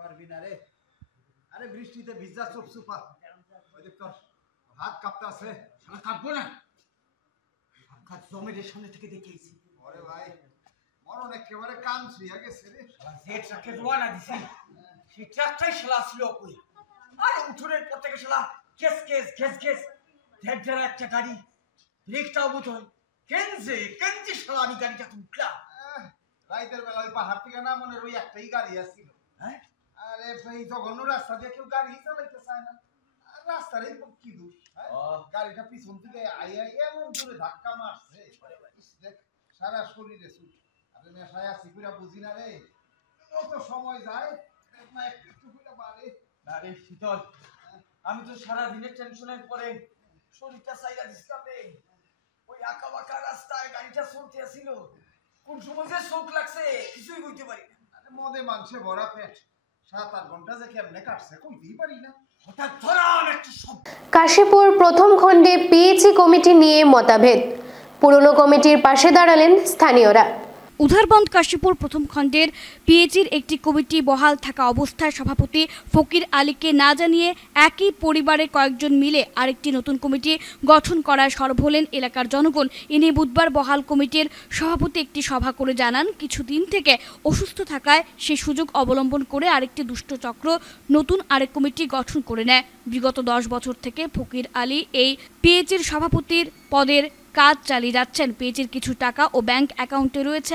পারবি না রে, আরে বৃষ্টিতে ভিজা চোখ চুপা, ওই দেখ তোর হাত কাঁপতে আছে। কাঁপবো না, জমির সামনে থেকে দেখেছি। ওরে ভাই মরণ একেবারে কান ছুঁয়া গেছে রে। জেটটাকে রোয়ানা দিছি, সেই ট্রাকটাই শালা ছিল কই। আরে উঠোনের পর থেকে শালা কেস কেস ঘেস ঘেস ঢের একটা গাড়ি, ব্রেকটাও বোধ হয় কেনজে শালা আমি গাড়িটা উঠলাম। রাইতের বেলা ওই পাহাড় থেকে না মনে ওই একটাই গাড়ি আসছিল। আরে এই জঘন্য রাস্তা দিয়ে কেউ গাড়ি চালাইতে চায় না, রাস্তার এই কি দোষ? গাড়িটা পিছন থেকে আইয়া এমন জোরে ধাক্কা মারছে, দেখ সারা শরীরে চুট। আরে নেশায় আছি পুরা বুঝি না রে, কত সময় যায় একটু পুরা বাড়ে। আরে শীতল, আমি তো সারা দিনের টেনশনের পরে শরীরটা সাইরা দিছিলাম রে। ওই আঁকা বাঁকা রাস্তায় গাড়িটা চলতে আসিল, কোন সময় যে চোখ লাগছে কিছুই বুঝতে পারি না। আরে মদে মাংসে ভরা পেট, 7-8 ঘন্টা যে কেমনে কাটছে কইতেই পারি না। হঠাৎ ধরাম একটা শব্দ। কাশীপুর প্রথম খণ্ডে পিএইচই কমিটি নিয়ে মতভেদ, পুরনো কমিটির পাশে দাঁড়ালেন স্থানীয়রা। উধারবন্দ কাশীপুর প্রথম খণ্ডের পিএইচির একটি কমিটি বহাল থাকা অবস্থায় সভাপতি ফকির আলীকে না জানিয়ে একই পরিবারের কয়েকজন মিলে আরেকটি নতুন কমিটি গঠন করায় সরব হলেন এলাকার জনগণ। এ নিয়ে বুধবার বহাল কমিটির সভাপতি একটি সভা করে জানান, কিছুদিন থেকে অসুস্থ থাকায় সেই সুযোগ অবলম্বন করে আরেকটি দুষ্ট চক্র নতুন আরেক কমিটি গঠন করে নেয়। বিগত 10 বছর থেকে ফকির আলী এই পিএইচির সভাপতির পদের কাজ চালিয়ে যাচ্ছেন। পিএইচির কিছু টাকা ও ব্যাংক অ্যাকাউন্টে রয়েছে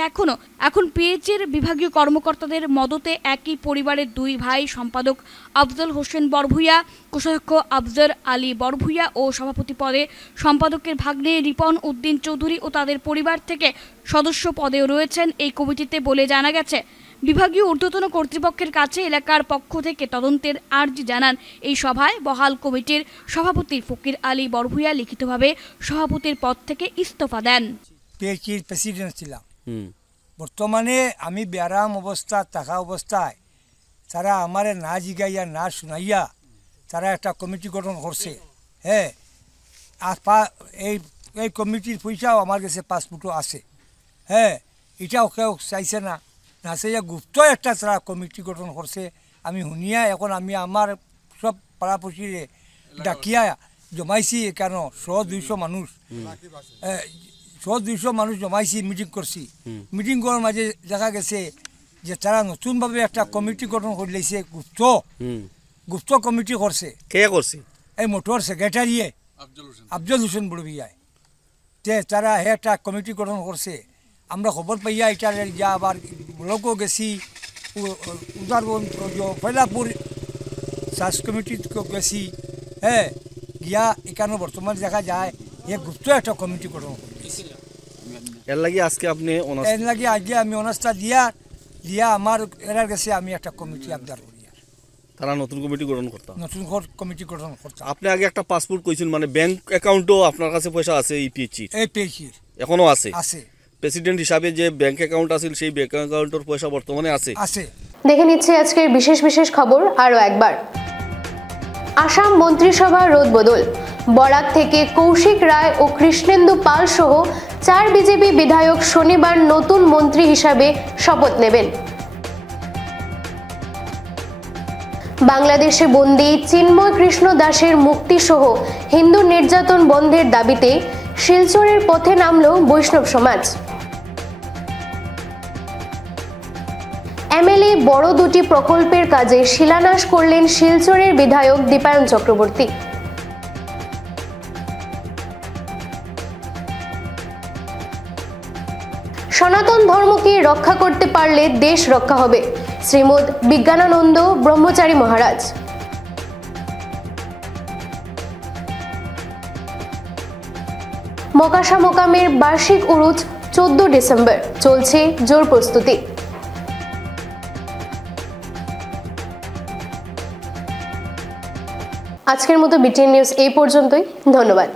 এখন পিএইচির বিভাগীয় কর্মকর্তাদের মদতে একই পরিবারের 2 ভাই সম্পাদক আফজল হোসেন বরভুইয়া, কোষাধ্যক্ষ আফজল আলী বরভুইয়া ও সভাপতি পদে সম্পাদকের ভাগ্নে রিপন উদ্দিন চৌধুরী ও তাদের পরিবার থেকে সদস্য পদেও রয়েছেন এই কমিটিতে বলে জানা গেছে। বিভাগীয় ঊর্ধ্বতন কর্তৃপক্ষের কাছে এলাকার পক্ষ থেকে তদন্তের আর্জি জানান। এই সভায় বহাল কমিটির সভাপতি ফকির আলী বরভুইয়া লিখিতভাবে সভাপতির পদ থেকে ইস্তফা দেন। পিএইচির প্রেসিডেন্ট ছিলাম, বর্তমানে আমি ব্যারাম অবস্থা থাকা অবস্থায় তারা আমারে না জিগাইয়া না শুনাইয়া তারা একটা কমিটি গঠন করছে। হ্যাঁ, এই কমিটির পয়সাও আমার কাছে পাসপোর্টও আছে। হ্যাঁ, এটাও কেউ চাইছে না, না চাইয়া গুপ্ত একটা তারা কমিটি গঠন করছে। আমি শুনিয়া এখন আমি আমার সব পাড়াপড়শিরে ডাকিয়া জমাইছি, কেন 100-200 মানুষ 100-200 মানুষ জমাইছি, মিটিং করছি। মিটিং করার মাঝে দেখা গেছে যে তারা নতুনভাবে একটা কমিটি গঠন করে লাইছে, গুপ্ত কমিটি করছে। কে করছে? এই মোটর সেক্রেটারিয়ে আফজল হোসেন বড়ভিয়ায় যে তারা একটা কমিটি গঠন করছে। আমরা খবর পাইয়া এটা যা আবার ব্লকও গেছি, উদারবন্দ ফয়লাপুর সার্চ কমিটি গেছি। হ্যাঁ, গিয়া এখানে বর্তমানে দেখা যায় এ গুপ্ত একটা কমিটি গঠন করছে। এর লাগি আজকে আপনি এর লাগি আজকে আমি অনার্সটা দিয়া আমার এরার কাছে আমি একটা কমিটি আবদার করি। তারা নতুন কমিটি গঠন করতাম, নতুন কমিটি গঠন করতাম। আপনি আগে একটা পাসপোর্ট কইছেন, মানে ব্যাংক অ্যাকাউন্টও আপনার কাছে পয়সা আছে এই পিএইচির? এই পিএইচির এখনো আছে? আছে। প্রেসিডেন্ট হিসাবে যে ব্যাংক অ্যাকাউন্ট আছে সেই ব্যাংক অ্যাকাউন্টের পয়সা বর্তমানে আছে? আছে। দেখে নিচ্ছে আজকের বিশেষ খবর আরও একবার। আসাম মন্ত্রিসভা রদবদল, বরাক থেকে কৌশিক রায় ও কৃষ্ণেন্দু পাল সহ 4 বিজেপি বিধায়ক শনিবার নতুন মন্ত্রী হিসাবে শপথ নেবেন। বাংলাদেশে বন্দী চিন্ময় কৃষ্ণ দাসের মুক্তি সহ হিন্দু নির্যাতন বন্ধের দাবিতে শিলচরের পথে নামল বৈষ্ণব সমাজ। এমএলএ বড় 2টি প্রকল্পের কাজে শিলান্যাস করলেন শিলচরের বিধায়ক দীপায়ন চক্রবর্তী। সনাতন ধর্মকে রক্ষা করতে পারলে দেশ রক্ষা হবে, শ্রীমদ বিজ্ঞানানন্দ ব্রহ্মচারী মহারাজ। মকাশা মোকামের বার্ষিক উরুজ 14 ডিসেম্বর, চলছে জোর প্রস্তুতি। আজকের মতো বিটিএন নিউজ এই পর্যন্তই, ধন্যবাদ।